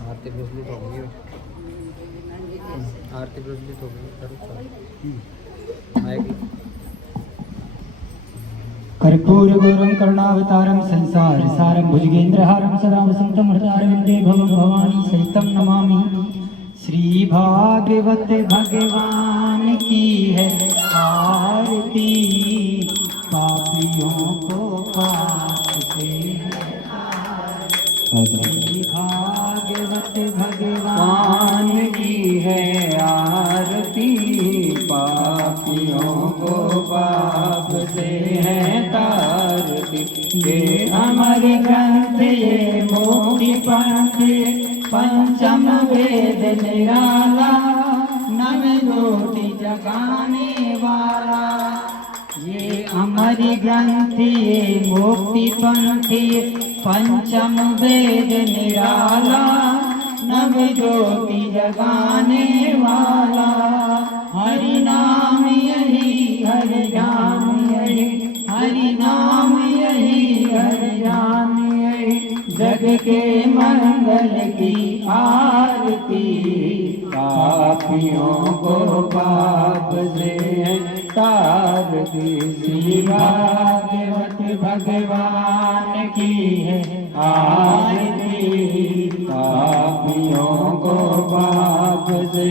आरती प्रज्वलित हो गई, आरती प्रज्वलित हो गई, आएगी। कर्पूर गौरम करुणावतारम संसार सारम भुजगेंद्रहारम सदा वसंतम हृदयारविंदे भवम भवानी सहितम नमामि। श्री भागवत भगवान की है आरती, पापियों को पाप से। श्री भागवत भगवान की है आरती, पापियों को पाप से है तारती। ये अमर ग्रंथ ये मोक्ति पंथ, पंचम वेद निराला, नव ज्योति जगाने वाला। ये अमर ग्रंथ ये मुक्ति पंथी, पंचम वेद निराला, नव ज्योति जगाने वाला। हरि नाम यही, हरि नाम यही, हरि नाम यही, हरि नाम यही, जग के मंगल की आरती। पापियों को पाप से तारती। श्री भागवत भगवान की है आरती, पापियों को पाप से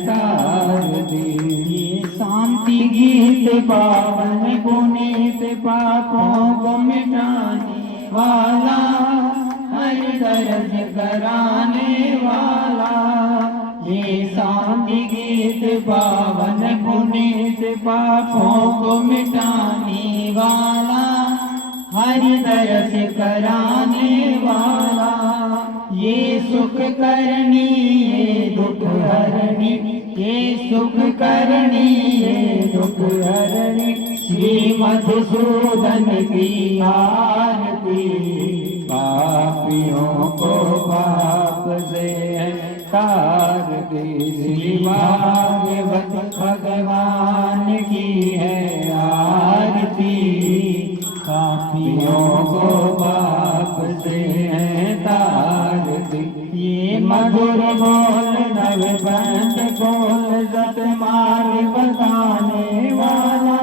तारती। ये शांति गीत पावन पुनीत, पापों को मिटाने वाला, हरि दर्श कराने वाला। ये शांति गीत पावन पुनीत, पापों को मिटाने वाला, हरि दर्श कराने वाला। ये सुख करनी ये दुख हरणी, ये सुख करनी ये दुख हरणी। श्री मधुसूदन की आरती, पापियों को पाप से तारती। श्री भागवत भगवान की है आरती, पापियों को पाप से तारती। ये मधुर बोल नव बंद बोल, सत मार्ग बताने वाला,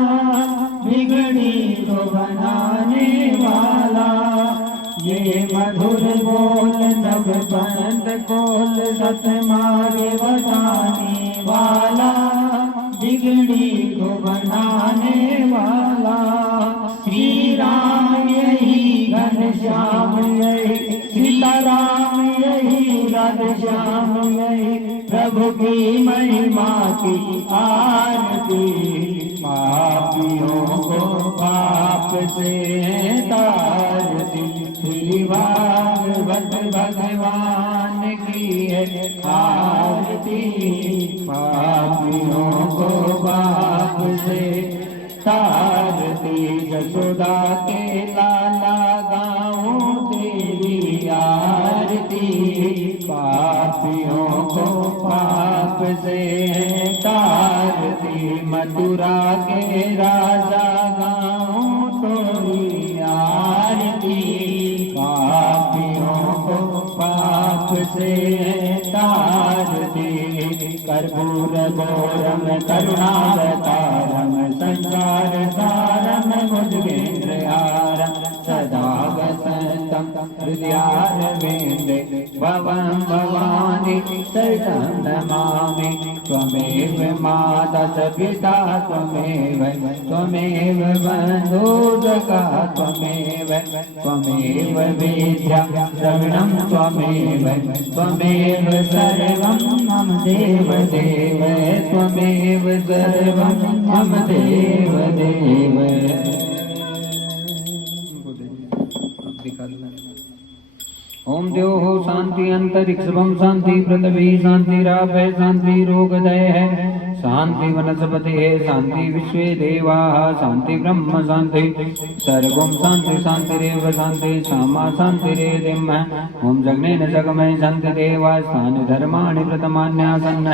बिगड़ी को बनाने वाला। ये मधुर बोल नव बंद बोल, सत मार्ग बताने वाला, बिगड़ी को बनाने वाला। श्री राम यही घनश्याम यही, सीताराम यही राधेश्याम यही, प्रभु की महिमा की आरती। पापियों को पाप से तारती। श्री भागवत भगवान की है आरती, पापियों को पाप से तारती। यशोदा के लाला गाऊं तेरी आरती, पापियों को पाप से तारती। मथुरा के राजा गाऊं तोरी आरती, पापियों को पाप से तारती। कर्पूर गौरम करुणावतारम, संसार सारम भुजगेन्द्रहारम, सदा वसंतम हृदयारविंदे, भवं भवानी सहितं नमामि। त्वमेव माता च पिता त्वमेव, त्वमेव बन्धुसखा त्वमेव, त्वमेव विद्या द्रविणं त्वमेव, त्वमेव सर्वं मम देव देव, त्वमेव सर्वं मम देव देव। ओम द्योः शांति अंतरिक्षं शांति, पृथ्वी शांति, रापः शांति, रोगदय है शांति वनस्पति शांति विश्वे देवा शांति ब्रह्म शांति सर्वं शांति शांतिरेव शांति सामा शांतिरेदिम ओम जगनेन जगमय शांति देवा स्थानि धर्माणि प्रथमान्यासन्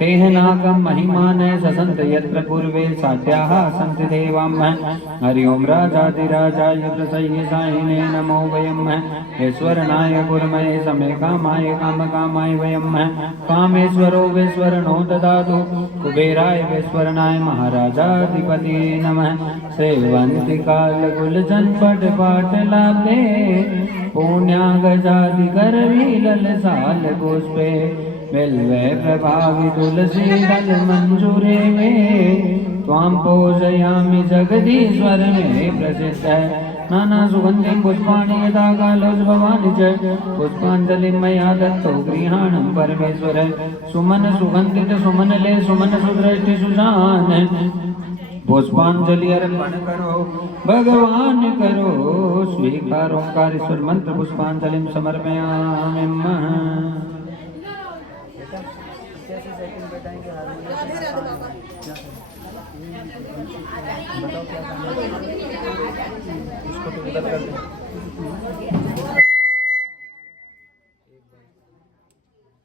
तेह नागम महिमान ससंत यत्र पूर्वे साध्याः सन्ति देवाम हरि ओम राजाधिराजाय प्रसह्यसायिने नमो वयम् ईश्वरनाय गुरुमये समे कामाय कामकामाय वयम् कामेश्वरो विश्वरनो ददातु कुबेराय विश्वरनाय महाराजाधिपति नमः सेवन्ति काल गुलजन पट पाट लाभे पुण्यागजाति कर लीलल साल पुष्पे बिल्वे प्रभावि तुलसी दल मंजूरे में त्वां पूजयामि जगदीश्वर में प्रसिद्ध नाना सुगंधिं पुष्पाणि यदा कालोज भवानि च पुष्पांजलिं मया दत्तो गृहाणं परमेश्वर सुमन सुगंधित सुमन ले सुमन सुदृष्टि सुजान पुष्पांजलि अर्पण करो भगवान करो स्वीकार ओंकारेश्वर मंत्र पुष्पांजलिं समर्पयामि इसको तो उधर कर दो।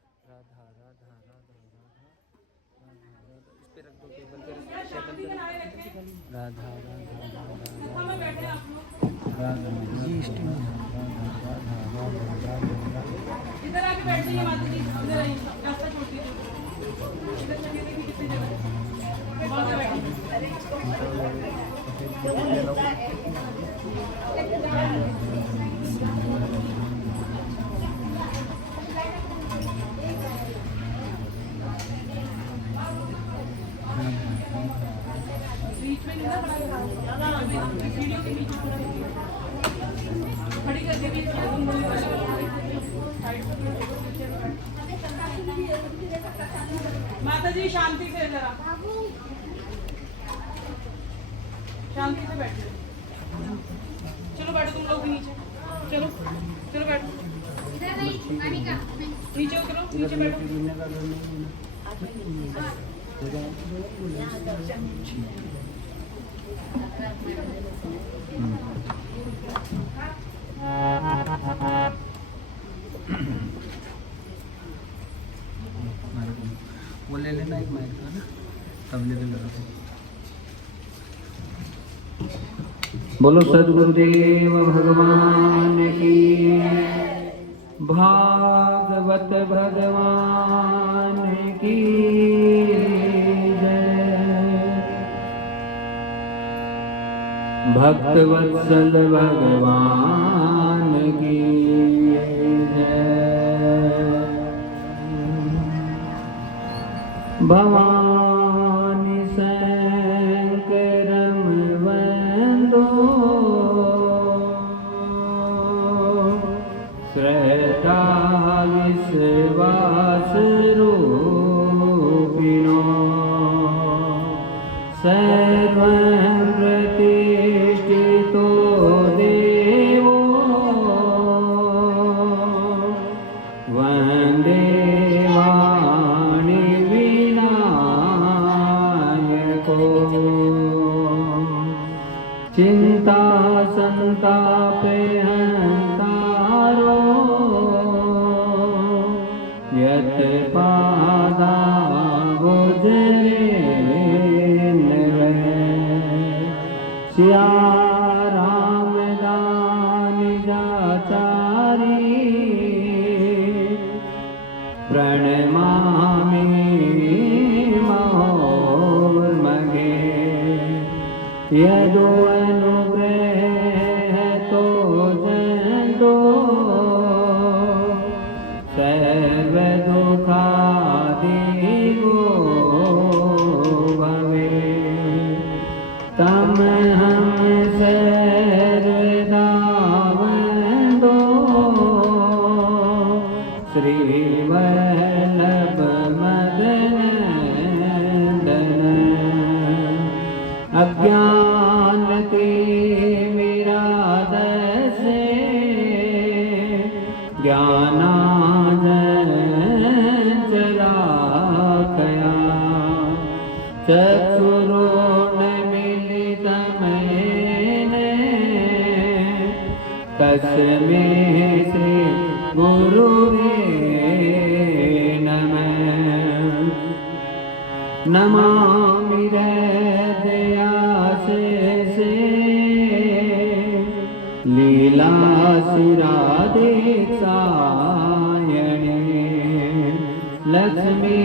राधा राधा राधा राधा इस पे रख दो टेबल पे राधा राधा जी स्टीम इधर आके बैठ जाइए माता जी इधर आइए रास्ता छोड़ दीजिए इधर चलिए देखिए कितनी जगह वहां से बैठिए बीच में नहीं ना वीडियो के बीच खड़ी कर देंगे माता जी शांति से जरा शांति से बैठो चलो बैठो तुम लोग नीचे चलो चलो बैठो नीचे उतरो नीचे बैठो वो ले लेना एक माइक का ना तबले पे लगा दो। बोलो सद्गुरुदेव भगवान की भागवत भगवान की जय भक्तवत्सल भगवान की जय भवानी शंकरम वंदो श्रद्धा विश्वास रूपिणो सर्वं प्रतिष्ठितो देवो वन्दे चिंता संतापे हंतारो यत पादा गुजरे सिया राम दान जाचारी प्रणमामि महोर्मगे यदो अनुग्रह तो जंदो सर्व दुखादिगो भवे तम हम सर्वदा वंदो श्री वल्लभ मदन अज्ञान तिमिरादस ज्ञानांजन जलाकया तस्मै श्री गुरुवे नमः। नमामि हृदयाशेषे लीलासुरादिक्षायणे लक्ष्मी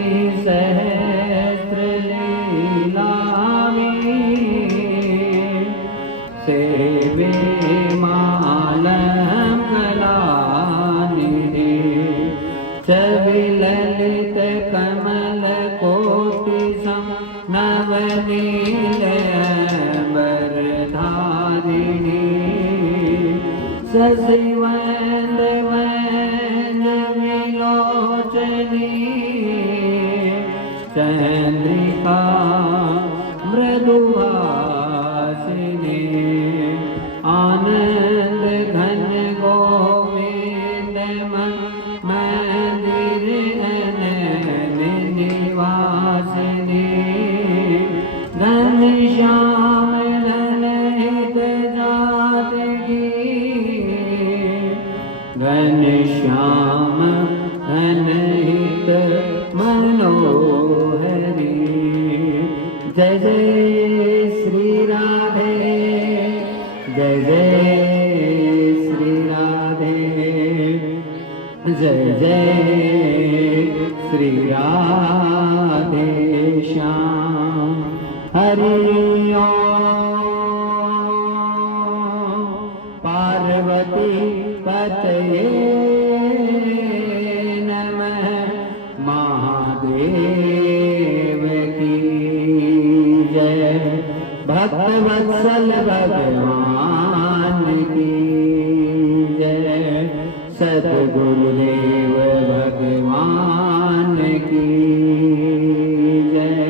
सहस्रलीलामि सेवे मालं कलानिधि चविललित कमलकोटिसं नवनीलम्बरधारिणी शशिवदनविलोचनी चन्द्रिका मृदुहासिनी आनंद घन गोविंद मंदिर अनन निवासिनी घनश्याम ललित जातकी घनश्याम घनहित मनोहरी जय जय श्री राधे जय जय श्री राधे जय जय श्री राधे श्याम हरि ओम पार्वती पतये नमः महादेव की जय भक्तवत्सल भगवान की जय सद्गुरुदेव भगवान की जय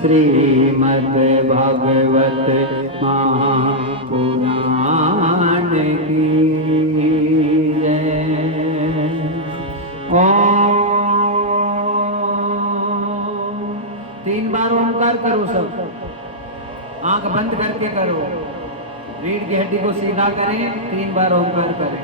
श्रीमद् भागवत महापुराण की जय। ओम 3 बार ओंकार करो सब, आंख बंद करके करो, रीढ़ की हड्डी को सीधा करें, 3 बार ओंकार करें।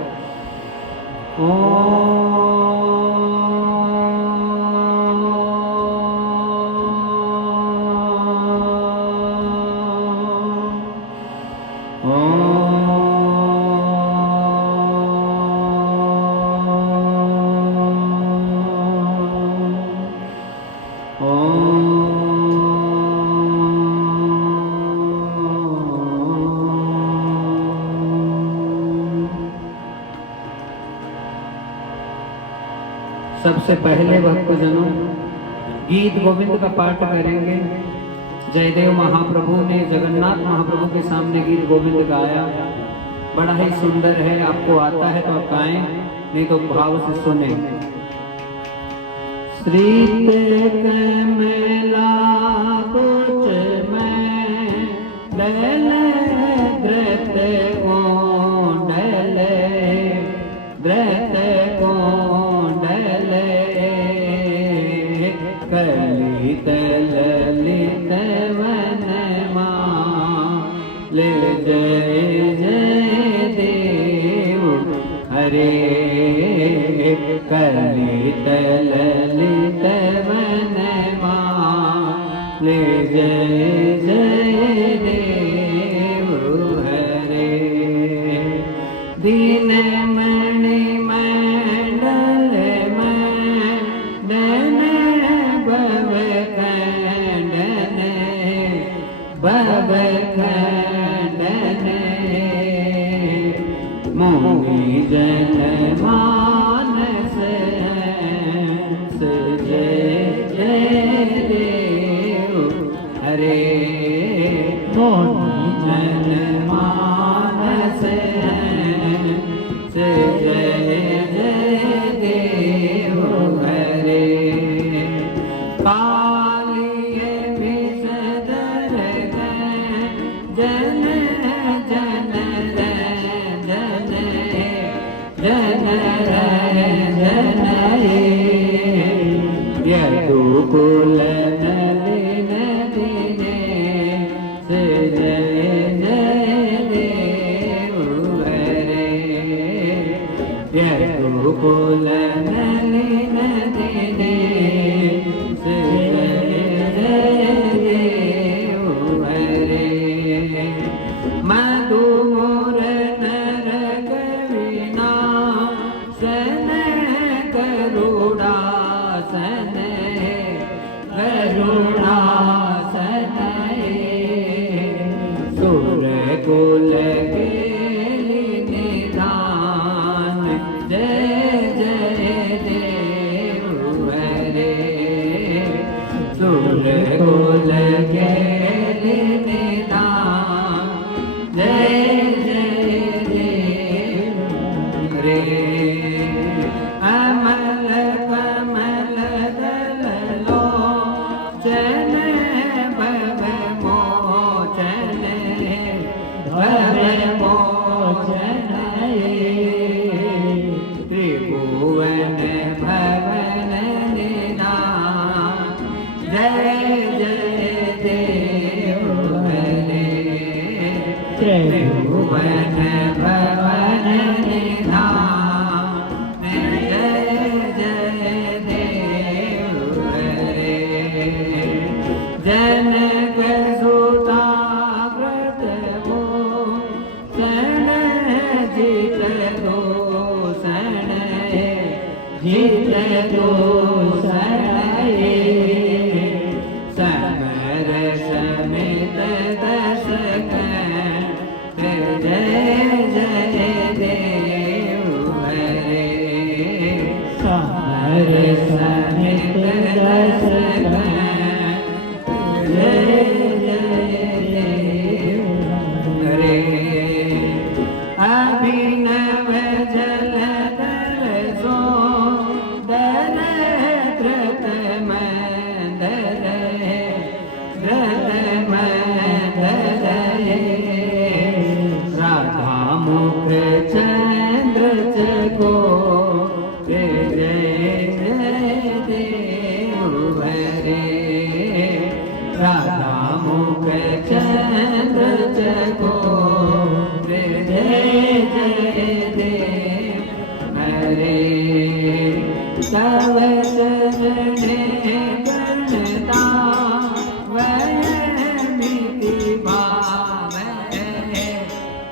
सबसे पहले भक्तजनों गीत गोविंद का पाठ करेंगे। जयदेव महाप्रभु ने जगन्नाथ महाप्रभु के सामने गीत गोविंद गाया, बड़ा ही सुंदर है। आपको आता है तो आप गाएं, नहीं तो भाव से सुने। श्रीत कमला कुच में दल द्रत कोंडल द्रत कोंडल कलित ललित वन माल जय जय देव हरे कलित ललित वन माल जय जय देव हरे दीन मणि मंडल मंडन भव खंडन भव खंडन मोहि जन मानस जय जय देव हरे मोहि जन मानस जय जय देव हरे कालिए विषधर जन जन जन जन जन यदुकुल नलिन दिने जय जय देव हरे गोकुल नलिन दिने जय देव हरे मधु मोर नर कविनाशन करुणासन करुणासन सुर कुल निधान जय जय देव हरे सुर कुल निधान जय जय देव हरे अमल कमल दल लोचन भव मोचन भव मोचन त्रिभुवन भवन निधान जय जय देव हरे त्रिभुवन भवन निधान जय जय देव हरे जनक सुता व्रत भूषण जित दोषण जित दोषण समर समेत दस जय जय देव हरे समर समेत दस जय जय देव हरे अभिनव जलधर सो दर धृत मंदर धृत मंदर राधा मुख चंद्र चको जय जय देव हरे राधा मुख चंद्र चको जय जय देव हरे तव चरणे गणता वय मिति भाव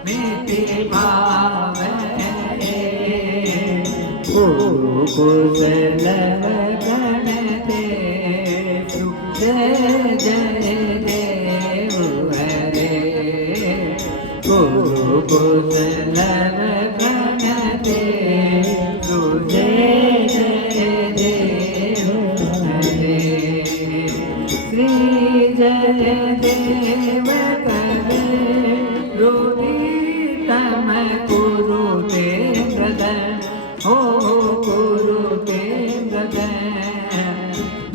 मिति भाव गुरु कुशलव गणते जय जय देव हरे गुरु कुशलव गणते जय जय देव हरे श्री जय देव करे रुदितम कुरुते प्रदन हो कुरुते प्रदन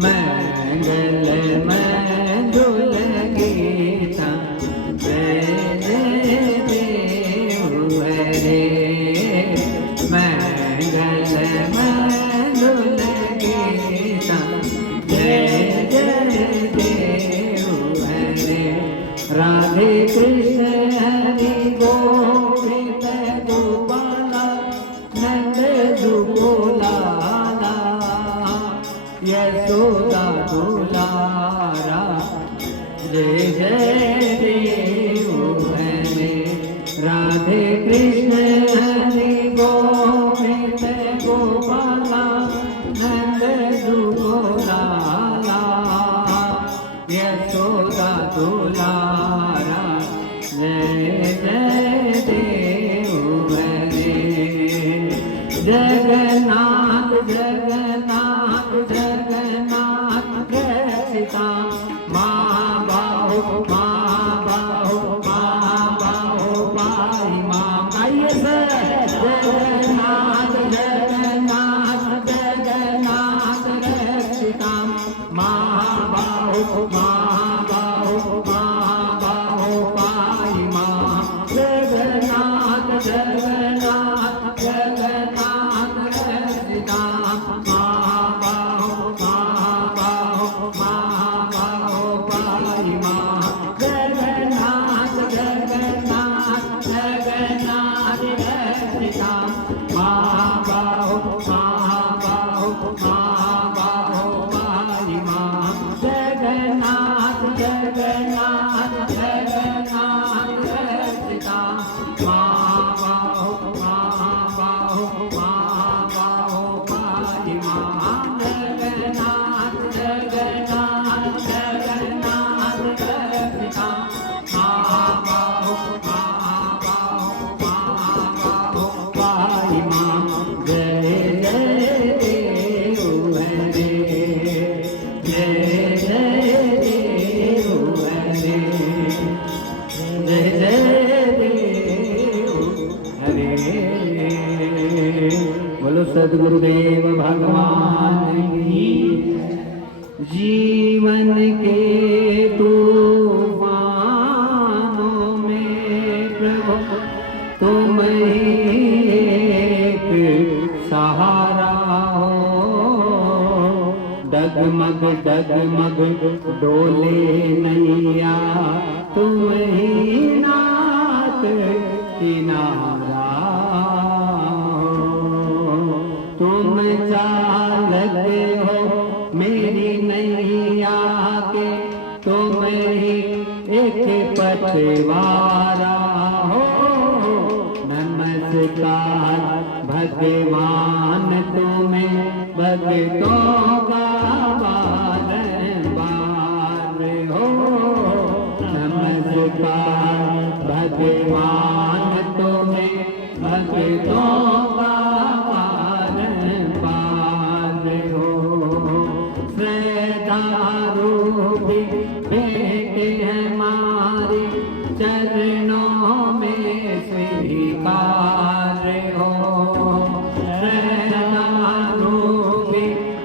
मंगल मंजुल गीता जय जय देव हरे मंगल मंजुल गीता जय जय देव हरे राधे कृष्ण हरि गोविंद गोपाला नंद जुगोलाला यशोदा दुलारा जय जय देव हरे राधे कृष्ण हरि गोविंद गोपाला नंद जुगोलाला यशोदा दुलारा जय जय देव हरे जगन्नाथ जगन्नाथ जगन्नाथ रक्षिता महाबाहो महाबाहो महाबाहो पाहि मां आइए सर जगन्नाथ जगन्नाथ जगन्नाथ रक्षिता महाबाहो महाबाहो जगमग जगमग डोले नैया, तुम ही नाथ किनारा हो। तुम चालक हो मेरी नैया के, तुम ही एक पछवारा हो। नमस्कार भगवान तुम्हें भक्तों का बारंबार हो। नमस्कार भगवान तुम्हें भक्तों का बारंबार हो। श्रद्धारूपी बेटे हमारे चरणों में स्वीकार हो। श्रद्धारूपी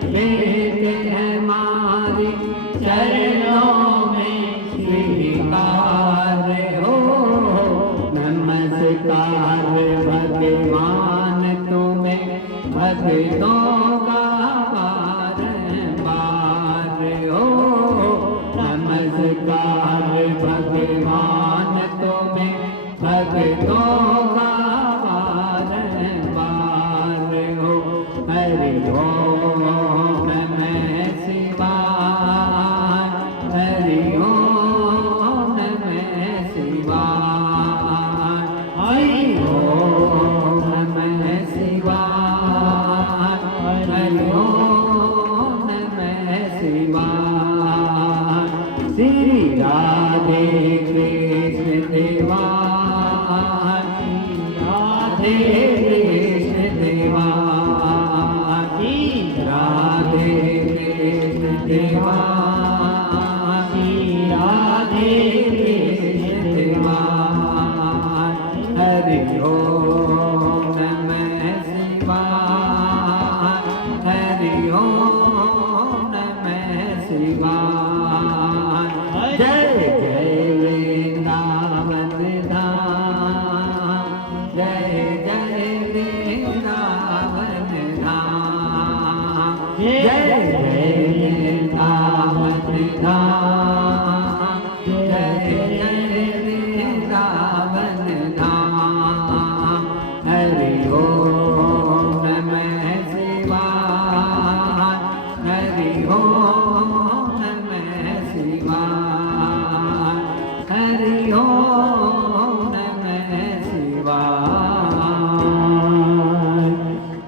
बेटे हमारे चरणों में स्वीकार हो। नमस्कार भगवान तुम्हें भक्तों का बारंबार हो। नमस्कार भगवान तुम्हें भक्तों का बारंबार हो। हरि ओम नमः शिवाय, हरि ओम नमः शिवाय, हरि ओम नमः शिवाय, हरि ओम नमः शिवाय। श्री राधे कृष्ण देवाय, राधे कृष्ण देवाय, राधे कृष्ण देवाय, राधे कृष्ण देवाय। हरि ओम नमः शिवाय, हरि ओम नमः शिवाय। जय जय वृंदावन धाम, जय जय वृंदावन धाम, जय जय वृंदावन धाम, जय जय वृंदावन धाम। हरि ओम नमः शिवाय, हरि ओम नमः शिवाय, हरि ओम नमः शिवाय।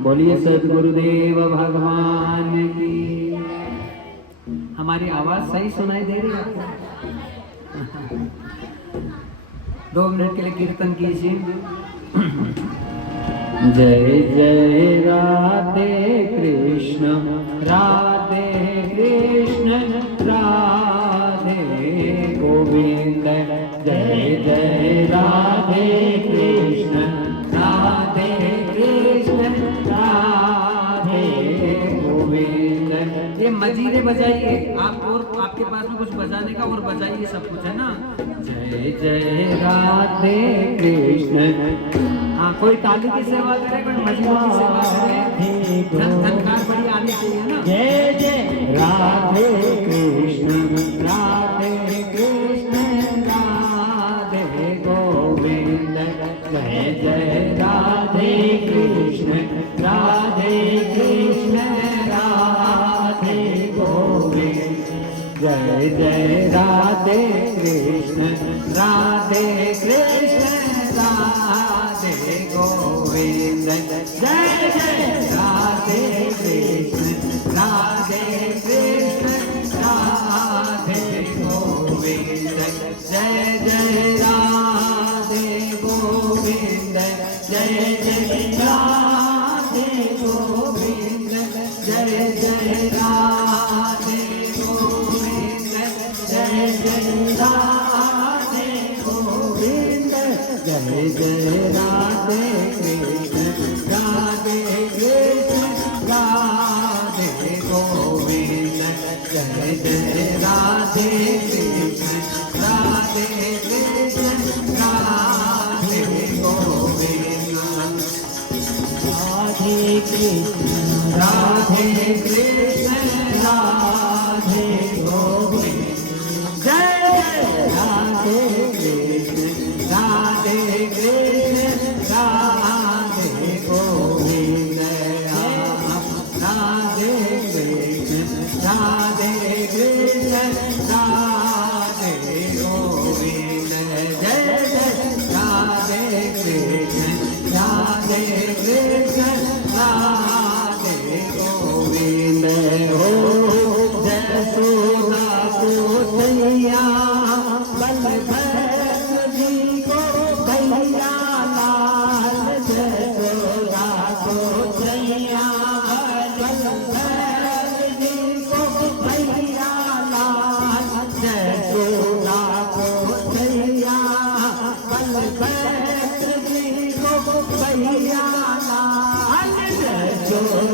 बोलिए सद्गुरुदेव भगवान की। हमारी आवाज सही सुनाई दे रही है आपको? 2 मिनट के लिए कीर्तन कीजिए। जय जय राधे कृष्ण, राधे कृष्ण, राधे गोविंद। जय जय राधे कृष्ण, राधे कृष्ण, राधे गोविंद। ये मजीरे बजाइए आप, और आपके पास में कुछ बजाने का और बजाइए सब कुछ, है ना। जय जय राधे कृष्ण। हाँ, कोई ताली की सेवा करे, कोई मजीरों की सेवा करे, धनकार बड़ी आनी चाहिए ना। जय जय राधे कृष्ण, राधे कृष्ण, राधे गोविंद। जय जय राधे कृष्ण, राधे कृष्ण, राधे गोविंद। जय जय राधे कृष्ण, राधे कृष्ण, राधे गोविंद। जय जय राधे कृष्ण, राधे कृष्ण, राधे गोविंद। जय जय राधे गोविंद, जय जय राधे गोविंद, जय जय राधे गोविंद, जय जय राधे गोविंद। जय जय राधे कृष्ण, राधे कृष्ण, राधे गोविंद। जय जय राधे कृष्ण, राधे कृष्ण, राधे गोविंद। राधे कृष्ण, राधे कृष्ण, राधे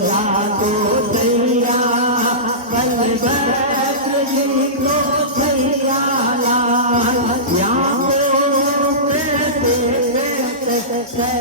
रातो थैया बलभद्र जी को थैया लाल यहाँ कैसे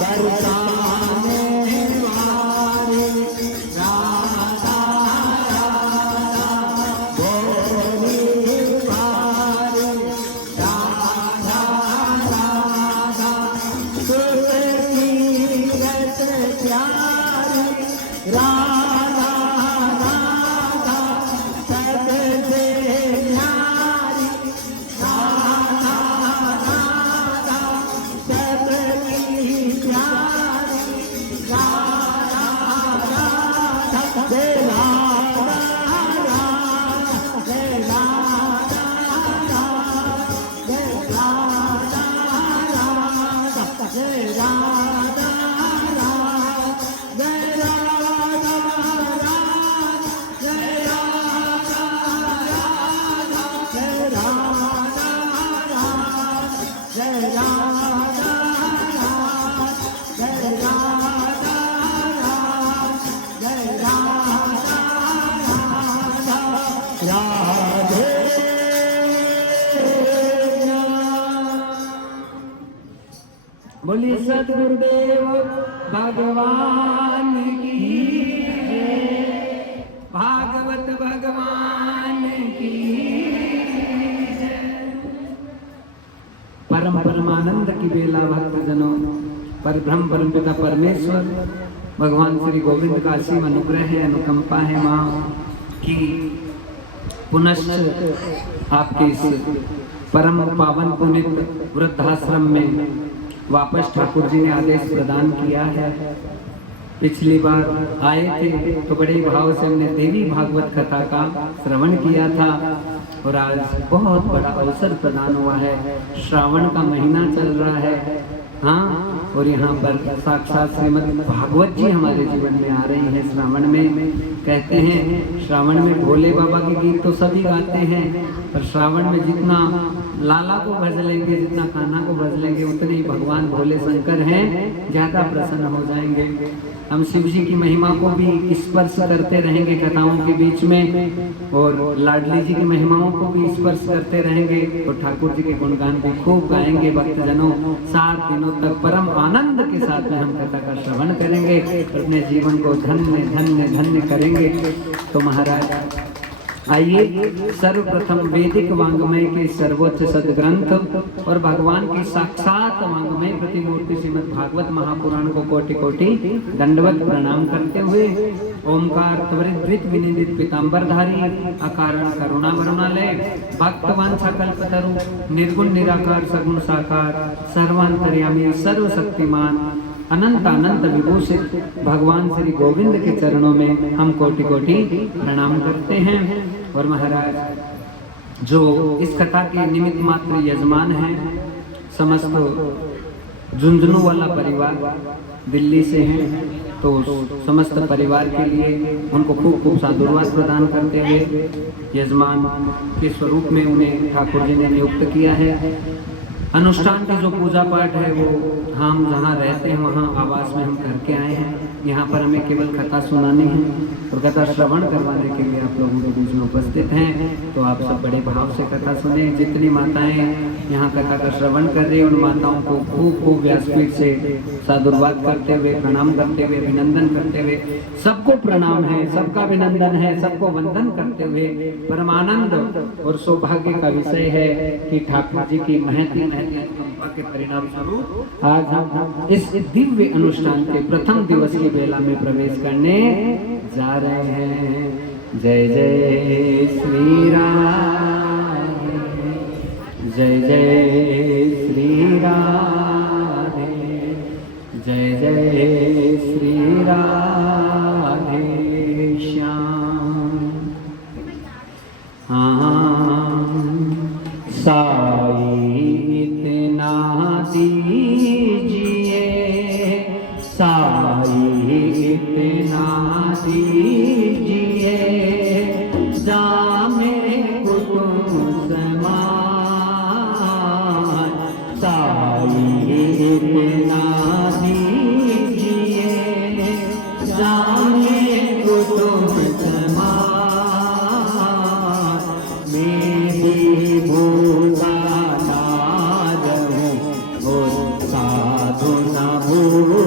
बरसाने वाली राधा राधा भोली वाली राधा राधा तुलसी रस प्यारी राधा राधा सबसे न्यारी राधा राधा सबकी प्यारी राधा राधा जय राधा राधा जय राधा राधा जय राधा राधा जय राधा राधा जय राधा राधा जय राधा राधा जय राधा राधा जय राधा राधा जय राधा राधा जय राधा राधा राधे बोलिए सद्गुरुदेव भगवान की जय, भागवत भगवान की जय। परम परमानंद की बेला भक्त जनों, पर ब्रह्म परम पिता परमेश्वर भगवान श्री गोविंद का असीम अनुग्रह है, अनुकंपा है माँ की पुनश्च आपके इस परम पावन पुनित वृद्धाश्रम में वापस ठाकुर जी ने आदेश प्रदान किया है। पिछली बार आए थे तो बड़े भाव से हमने देवी भागवत कथा का श्रवण किया था और आज बहुत बड़ा अवसर प्रदान हुआ है। श्रावण का महीना चल रहा है, हाँ, और यहाँ पर साक्षात श्रीमद् भागवत जी हमारे जीवन में आ रही हैं। श्रावण में कहते हैं, श्रावण में भोले बाबा के गीत तो सभी गाते हैं, पर श्रावण में जितना लाला को भज लेंगे, जितना कान्हा को भज लेंगे, उतने ही भगवान भोले शंकर हैं ज्यादा प्रसन्न हो जाएंगे। हम शिव जी की महिमा को भी स्पर्श करते रहेंगे कथाओं के बीच में, और लाडली जी की महिमाओं को भी स्पर्श करते रहेंगे, और ठाकुर जी के गुणगान भी खूब गाएंगे। भक्तजनों, 7 दिनों तक परम आनंद के साथ में हम कथा का श्रवण करेंगे, अपने जीवन को धन्य धन्य धन्य करेंगे। तो महाराज आइए सर्वप्रथम वैदिक वांग्मय के सर्वोच्च सदग्रंथ और भगवान की साक्षात वांग्मय प्रतिमूर्ति श्रीमद् भागवत महापुराण को कोटि कोटि दंडवत प्रणाम करते हुए ओमकार त्वरित द्वित विनिदित पीतांबरधारी अकारण करुणा वरुणालय भक्तवांछा कल्पतरु निर्गुण निराकार सगुण साकार सर्वांतर्यामी सर्वशक्तिमान अनंत अनंत विभूषित भगवान श्री गोविंद के चरणों में हम कोटि कोटि प्रणाम करते हैं। और महाराज जो इस कथा के निमित्त मात्र यजमान हैं, समस्त झुंझुनू वाला परिवार दिल्ली से हैं, तो समस्त परिवार के लिए उनको खूब खूब साधुवाद प्रदान करते हुए यजमान के स्वरूप में उन्हें ठाकुर जी ने नियुक्त किया है। अनुष्ठान की जो पूजा पाठ है वो हम जहाँ रहते हैं वहाँ आवास में हम करके आए हैं। यहाँ पर हमें केवल कथा सुनानी है और कथा श्रवण करवाने के लिए आप लोगों के बीच में उपस्थित हैं। तो आप सब बड़े भाव से कथा सुने। जितनी माताएं यहाँ कथा का श्रवण कर रही हैं उन माताओं को खूब खूब व्यासपीठ से साधुवाद करते हुए, प्रणाम करते हुए, अभिनंदन करते हुए, सबको प्रणाम है, सबका अभिनंदन है, सबको वंदन करते हुए परमानंद और सौभाग्य का विषय है कि ठाकुर जी की महती के परिणाम स्वरूप आज हम इस दिव्य अनुष्ठान के प्रथम दिवस की बेला में प्रवेश करने जा रहे हैं। जय जय श्री राम, जय जय श्री राधे, जय जय श्री राधे श्याम। हाँ साई इतना दीजिए, साई इतना दीजिए, जामे कुतुब समान, साई इतना दीजिए, जामे कुतुब समान, मेरी भूला ना रहूं और साधु न भूल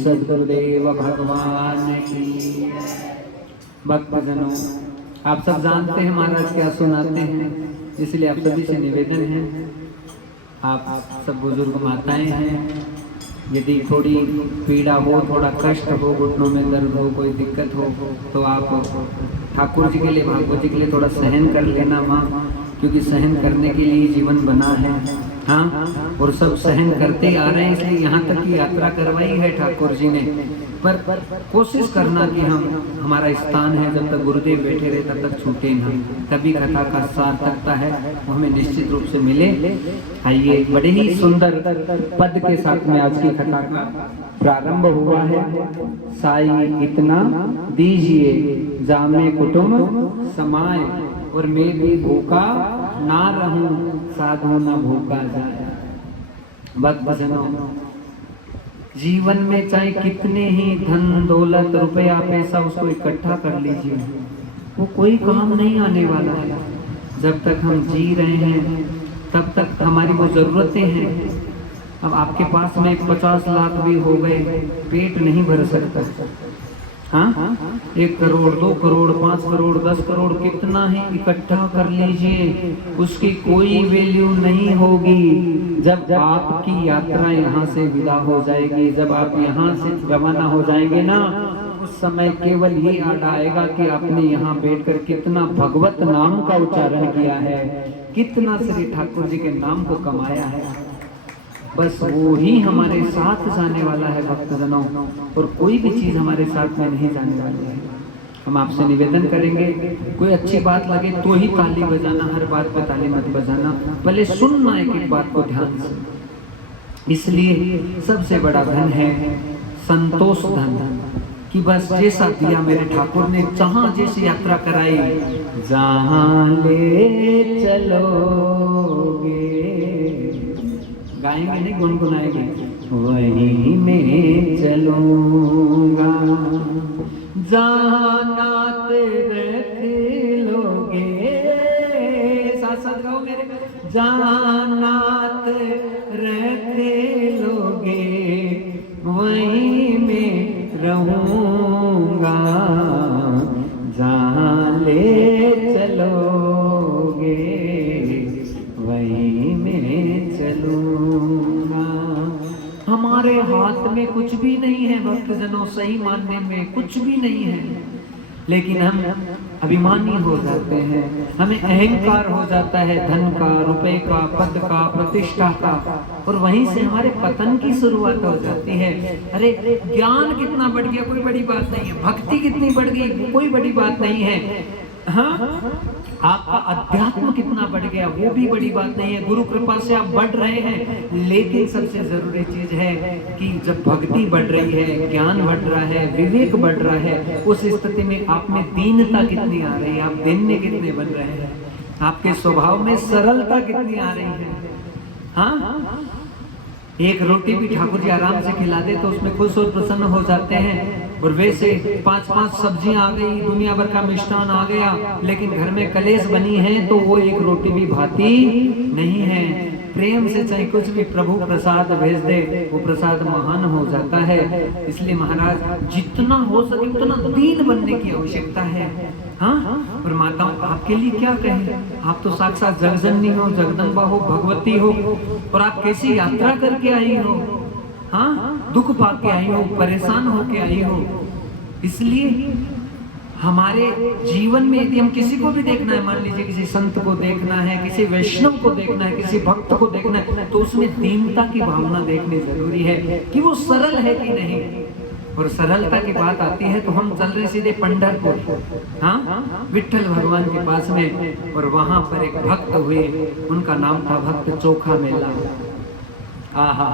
सद्गुरुदेव भगवान की। भक्तजनों, आप सब जानते हैं महाराज क्या सुनाते हैं, इसलिए आप सभी से निवेदन है, आप सब बुजुर्ग माताएं हैं, यदि थोड़ी पीड़ा हो, थोड़ा कष्ट हो, घुटनों में दर्द हो, कोई दिक्कत हो, तो आप ठाकुर जी के लिए, भागवत जी के लिए थोड़ा सहन कर लेना माँ, क्योंकि सहन करने के लिए जीवन बना है। हाँ, और सब सहन करते ही आ रहे हैं, इसलिए यहाँ तक की यात्रा करवाई है ठाकुर जी ने। पर कोशिश करना कि हमारा स्थान है, जब तक गुरुदेव बैठे रहे तब तक छूटे ना, तभी कथा का सार्थकता है वो हमें निश्चित रूप से मिले। आइए, बड़े ही सुंदर पद के साथ में आज की कथा का प्रारंभ हुआ है। साई इतना दीजिए जामे कुटुंब समाए, और मैं भी भूखा ना रहूं, साधु ना भूखा जाए। भक्तजनों, जीवन में चाहे कितने ही धन दौलत रुपया पैसा उसको इकट्ठा कर लीजिए, वो कोई काम नहीं आने वाला है। जब तक हम जी रहे हैं तब तक हमारी वो जरूरतें हैं। अब आपके पास में 50 लाख भी हो गए, पेट नहीं भर सकता। हाँ, 1 करोड़ 2 करोड़ 5 करोड़ 10 करोड़ कितना ही इकट्ठा कर लीजिए, उसकी कोई वैल्यू नहीं होगी जब आपकी यात्रा यहाँ से विदा हो जाएगी। जब आप यहाँ से रवाना हो जाएंगे ना, उस समय केवल ये याद आएगा कि आपने यहाँ बैठकर कितना भगवत नाम का उच्चारण किया है, कितना श्री ठाकुर जी के नाम को कमाया है। बस वो ही हमारे साथ जाने वाला है भक्तजनों, और कोई भी चीज हमारे साथ में नहीं जाने वाली है। हम आपसे निवेदन करेंगे, कोई अच्छी बात लगे तो ही ताली बजाना, हर बात पे ताली मत बजाना, पहले सुनना एक एक बात को ध्यान से। इसलिए सबसे बड़ा धन है संतोष धन, कि बस जैसा दिया मेरे ठाकुर ने, जहां जैसी यात्रा कराई, जहां ले चलोगे, गाएंगे नहीं गुनगुनाएंगे, वहीं में चलूंगा, जहां नात रख लोगे, साथ साथ गाओ मेरे, जहां नात रख लोगे, वहीं में रहूंगा, जहां ले चलोगे, वहीं में चलूंगा। हमारे हाथ में कुछ भी नहीं है भक्तजनों, सही मानने में कुछ भी नहीं है, लेकिन हम अभिमानी हो जाते हैं, हमें अहंकार हो जाता है धन का, रुपए का, पद का, प्रतिष्ठा का, और वहीं से हमारे पतन की शुरुआत हो जाती है। अरे ज्ञान कितना बढ़ गया, कोई बड़ी बात नहीं है, भक्ति कितनी बढ़ गई, कोई बड़ी बात नहीं है। हाँ, आपका अध्यात्म कितना बढ़ गया, वो भी बड़ी बात नहीं है, गुरु कृपा से आप बढ़ रहे हैं। लेकिन सबसे जरूरी चीज है कि जब भक्ति बढ़ रही है, ज्ञान बढ़ रहा है, विवेक बढ़ रहा है, उस स्थिति में आप में दीनता कितनी आ रही है, आप दीन कितने बन रहे हैं, आपके स्वभाव में सरलता कितनी आ रही है। हाँ, एक रोटी भी ठाकुर जी आराम से खिला दे तो उसमें खुश और प्रसन्न हो जाते हैं। और वैसे 5-5 सब्जियां आ गई, दुनिया भर का मिष्ठान आ गया, लेकिन घर में कलेश बनी है तो वो एक रोटी भी भाती नहीं है। प्रेम से चाहे कुछ भी प्रभु प्रसाद भेज दे, वो प्रसाद महान हो जाता है। इसलिए महाराज जितना हो सके उतना दीन बनने की आवश्यकता है। हाँ, और माताओं आपके लिए क्या कहें, आप तो साक्षात जगजननी हो, जगदम्बा हो, भगवती हो, और आप कैसी यात्रा करके आई हो। हाँ, दुख पाके आई हो, परेशान होके आई हो। इसलिए हमारे जीवन में यदि हम किसी को भी देखना है, मान लीजिए किसी संत को देखना है, किसी वैष्णव को देखना है, किसी भक्त को देखना है, तो उसमें दीनता की भावना देखनी जरूरी है कि वो सरल है कि नहीं। और सरलता की बात आती है तो हम चल रहे सीधे पंढरपुर, हाँ, विट्ठल भगवान के पास में, और वहां पर एक भक्त हुए, उनका नाम था भक्त चोखा मेला। आहा,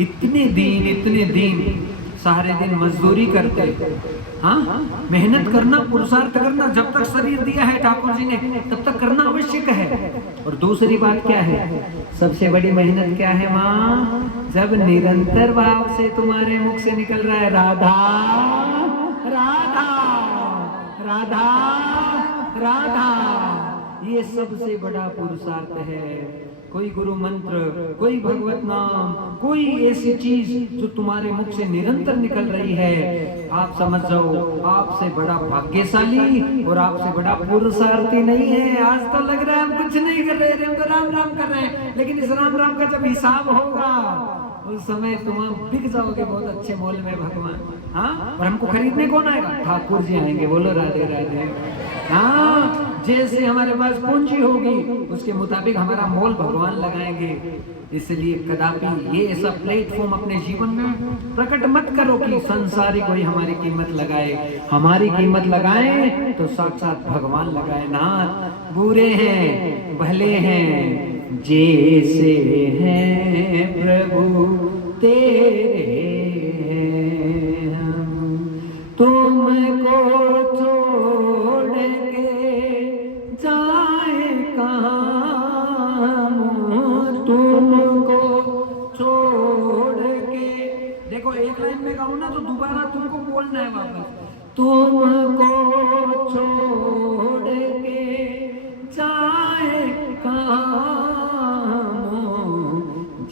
इतने दिन सारे दिन मजदूरी करते, हाँ, मेहनत करना, पुरुषार्थ करना, जब तक शरीर दिया है ठाकुर जी ने तब तक करना आवश्यक है। और दूसरी बात क्या है, सबसे बड़ी मेहनत क्या है माँ, जब निरंतर भाव से तुम्हारे मुख से निकल रहा है राधा राधा राधा राधा, ये सबसे बड़ा पुरुषार्थ है। कोई गुरु मंत्र, कोई भगवत नाम, कोई ऐसी चीज जो तुम्हारे मुख से निरंतर निकल रही है, आप समझ जाओ आपसे बड़ा भाग्यशाली और आपसे बड़ा पुरुषार्थी नहीं है। आज तो लग रहा है हम कुछ नहीं कर रहे, हम तो राम राम कर रहे हैं, लेकिन इस राम राम का जब हिसाब होगा उस समय तुम बिक जाओगे बहुत अच्छे मोल में भगवान। हाँ, और हमको खरीदने कौन आएगा? ठाकुर जी आएंगे। बोलो राधे राधे। हाँ, जैसे हमारे पास पूंजी होगी उसके मुताबिक हमारा मोल भगवान लगाएंगे। इसलिए कदापि ये ऐसा प्लेटफॉर्म अपने जीवन में प्रकट मत करो कि संसारी कोई हमारी कीमत लगाए। हमारी कीमत लगाए तो साक्षात भगवान लगाए। नाथ बुरे हैं भले हैं जैसे हैं प्रभु तेरे हम, तुमको छोड़ के जाए कहाँ, तुमको छोड़ के। देखो एक लाइन में गाऊं ना तो दोबारा तुमको बोलना है वापस। तुमको छोड़ के जाए कहाँ,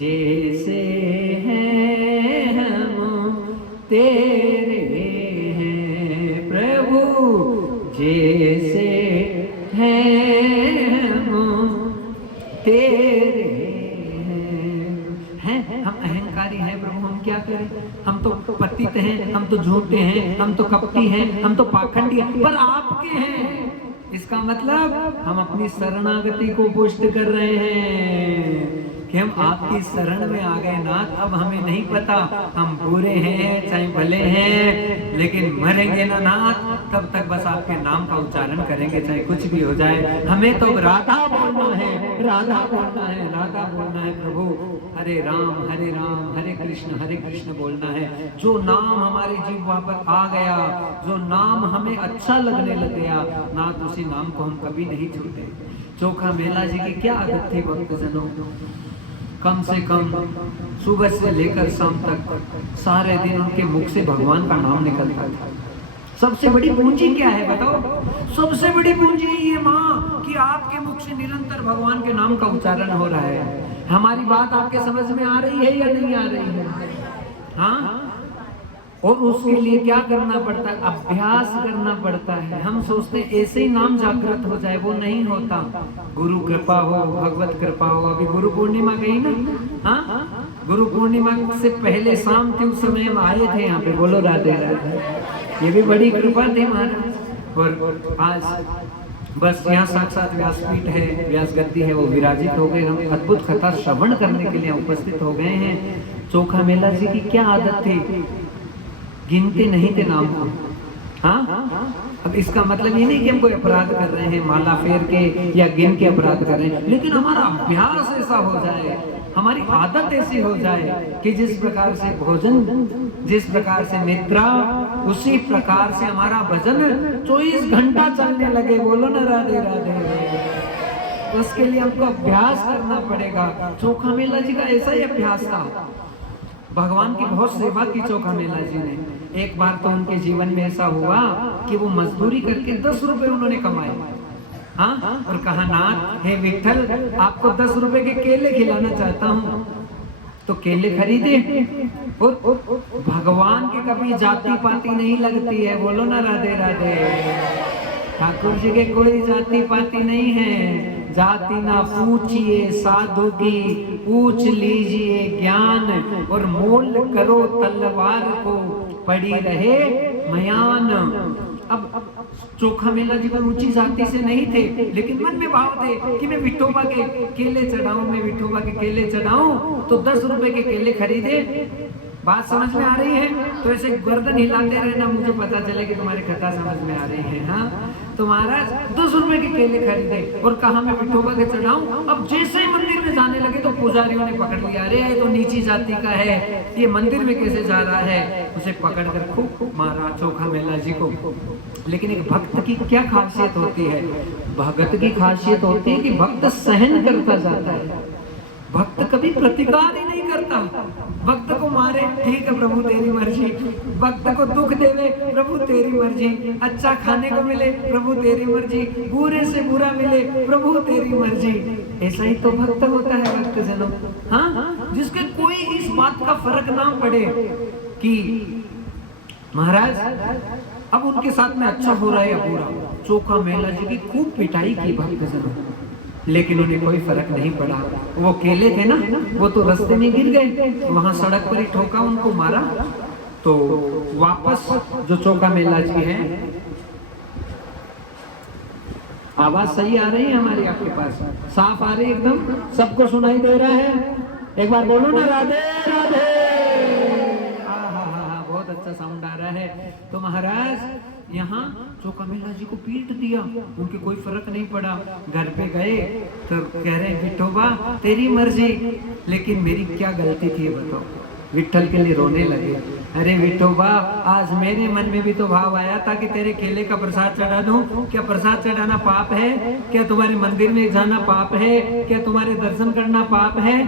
जैसे हैं हम तेरे हैं प्रभु, जैसे हैं हम तेरे हैं। हम अहंकारी हैं प्रभु, हम क्या करें? हम तो पतित हैं, हम तो झूठे हैं, हम तो कपटी हैं, हम तो पाखंडी हैं, पर आपके हैं। इसका मतलब हम अपनी शरणागति को पुष्ट कर रहे हैं कि हम आपकी शरण में आ गए नाथ। अब हमें नहीं पता हम बुरे हैं चाहे भले हैं, लेकिन मरेंगे ना नाथ तब तक बस आपके नाम का उच्चारण करेंगे चाहे कुछ भी हो जाए। हमें तो राधा बोलना है, राधा बोलना है, राधा बोलना है प्रभु। हरे राम हरे कृष्ण बोलना है। जो नाम हमारी जीवा पर आ गया, जो नाम हमें अच्छा लगने लग गया नाथ, उसी नाम को हम कभी नहीं छूटे। चोखा मेला जी की क्या आदत थी भक्तजनों? कम से कम सुबह से लेकर शाम तक सारे दिन उनके मुख से भगवान का नाम निकलता था। सबसे बड़ी पूंजी क्या है बताओ? सबसे बड़ी पूंजी यही है माँ कि आपके मुख से निरंतर भगवान के नाम का उच्चारण हो रहा है। हमारी बात आपके समझ में आ रही है या नहीं आ रही है? हाँ, और उसके लिए क्या करना पड़ता है? अभ्यास करना पड़ता है। हम सोचते हैं ऐसे ही नाम जागृत हो जाए, वो नहीं होता। गुरु कृपा हो, भगवत कृपा हो। अभी गुरु पूर्णिमा गई ना, हाँ, गुरु पूर्णिमा से पहले शाम थी, उस समय हम आए थे यहाँ पे। बोलो राधे राधे। ये भी बड़ी कृपा थी महाराज। और आज बस यहाँ साक्षात व्यासपीठ है, व्यास गद्दी है, वो विराजित हो गए। हम अद्भुत कथा श्रवण करने के लिए उपस्थित हो गए हैं। चोखा मेला जी की क्या आदत थी? गिनते नहीं थे नाम को। हाँ, अब इसका मतलब ये नहीं कि हम कोई अपराध कर रहे हैं माला फेर के या गिन के अपराध कर रहे हैं, लेकिन हमारा अभ्यास ऐसा हो जाए, हमारी आदत ऐसी हो जाए कि जिस प्रकार से भोजन, जिस प्रकार से निद्रा, उसी प्रकार से हमारा भजन 24 घंटा चलने लगे। बोलो ना राधे राधे। उसके लिए हमको अभ्यास करना पड़ेगा। चोखा मेला जी का ऐसा ही अभ्यास था। भगवान की बहुत सेवा की चोखा मेला जी ने। एक बार तो उनके जीवन में ऐसा हुआ कि वो मजदूरी करके 10 रुपए उन्होंने कमाए। हाँ, और कहा नाथ हे विठल, आपको 10 रुपए के केले खिलाना चाहता हूँ। तो केले खरीदे। और भगवान की कभी जाति पाति नहीं लगती है। बोलो ना राधे राधे। ठाकुर जी के कोई जाति पाति नहीं है। जाति ना पूछिए साधु की, पूछ लीजिए ज्ञान, और मोल करो तलवार को, पड़ी रहे मयान। अब चोखा मेला जी को ऊंची जाति से नहीं थे, लेकिन मन में भाव थे कि मैं विठोबा के केले चढ़ाऊं, मैं विठोबा के केले चढ़ाऊं। तो 10 रुपए के केले खरीदे। बात समझ में आ रही है? तो ऐसे गर्दन हिलाते रहना, मुझे पता चले कि तुम्हारी कथा समझ में आ रही है। हाँ, तो महाराज 10 रुपए के केले खरीदे और कहा मैं विठोबा के चढ़ाऊं। अब जैसे ही मंदिर में जाने लगे तो पुजारियों ने पकड़ लिया। अरे ये तो नीची जाति का है, ये मंदिर में कैसे जा रहा है? उसे पकड़कर खूब मारा चोखा मेला जी को। लेकिन एक भक्त की क्या खासियत होती है? भगत की खासियत होती है कि भक्त सहन करता जाता है। भक्त कभी प्रतिकार ही नहीं करता। भक्त को मारे ठीक है प्रभु तेरी मर्जी, भक्त को दुख देवे प्रभु तेरी मर्जी, अच्छा खाने को मिले प्रभु तेरी मर्जी, बुरे से बुरा मिले प्रभु तेरी मर्जी। ऐसा ही तो भक्त होता है भक्त जनों। हाँ, जिसके कोई इस बात का फर्क ना पड़े कि महाराज अब उनके साथ में अच्छा हो रहा है या बुरा। चोखा मेला जी की खूब पिटाई की भक्त जनों, लेकिन उन्हें कोई फर्क नहीं पड़ा। वो केले थे ना, वो तो रास्ते में गिर गए, वहां सड़क पर ही ठोका, उनको मारा। तो वापस जो चोखा मेला जी है, आवाज सही आ रही है हमारी आपके पास, साफ आ रही है एकदम, सबको सुनाई दे रहा है? एक बार बोलो ना राधे राधे। हाँ, बहुत अच्छा साउंड आ रहा है। तो महाराज यहाँ चोखा मेला जी को पीट दिया, उनके कोई फर्क नहीं पड़ा। घर पे गए तो कह रहे हैं विठोबा तेरी मर्जी, लेकिन मेरी क्या गलती थी बताओ। विठल के लिए रोने लगे। अरे विठोबा, आज मेरे मन में भी तो भाव आया था कि तेरे केले का प्रसाद चढ़ा दूं। क्या प्रसाद चढ़ाना पाप है? क्या तुम्हारे मंदिर में जाना पाप है? क्या तुम्हारे दर्शन करना पाप है?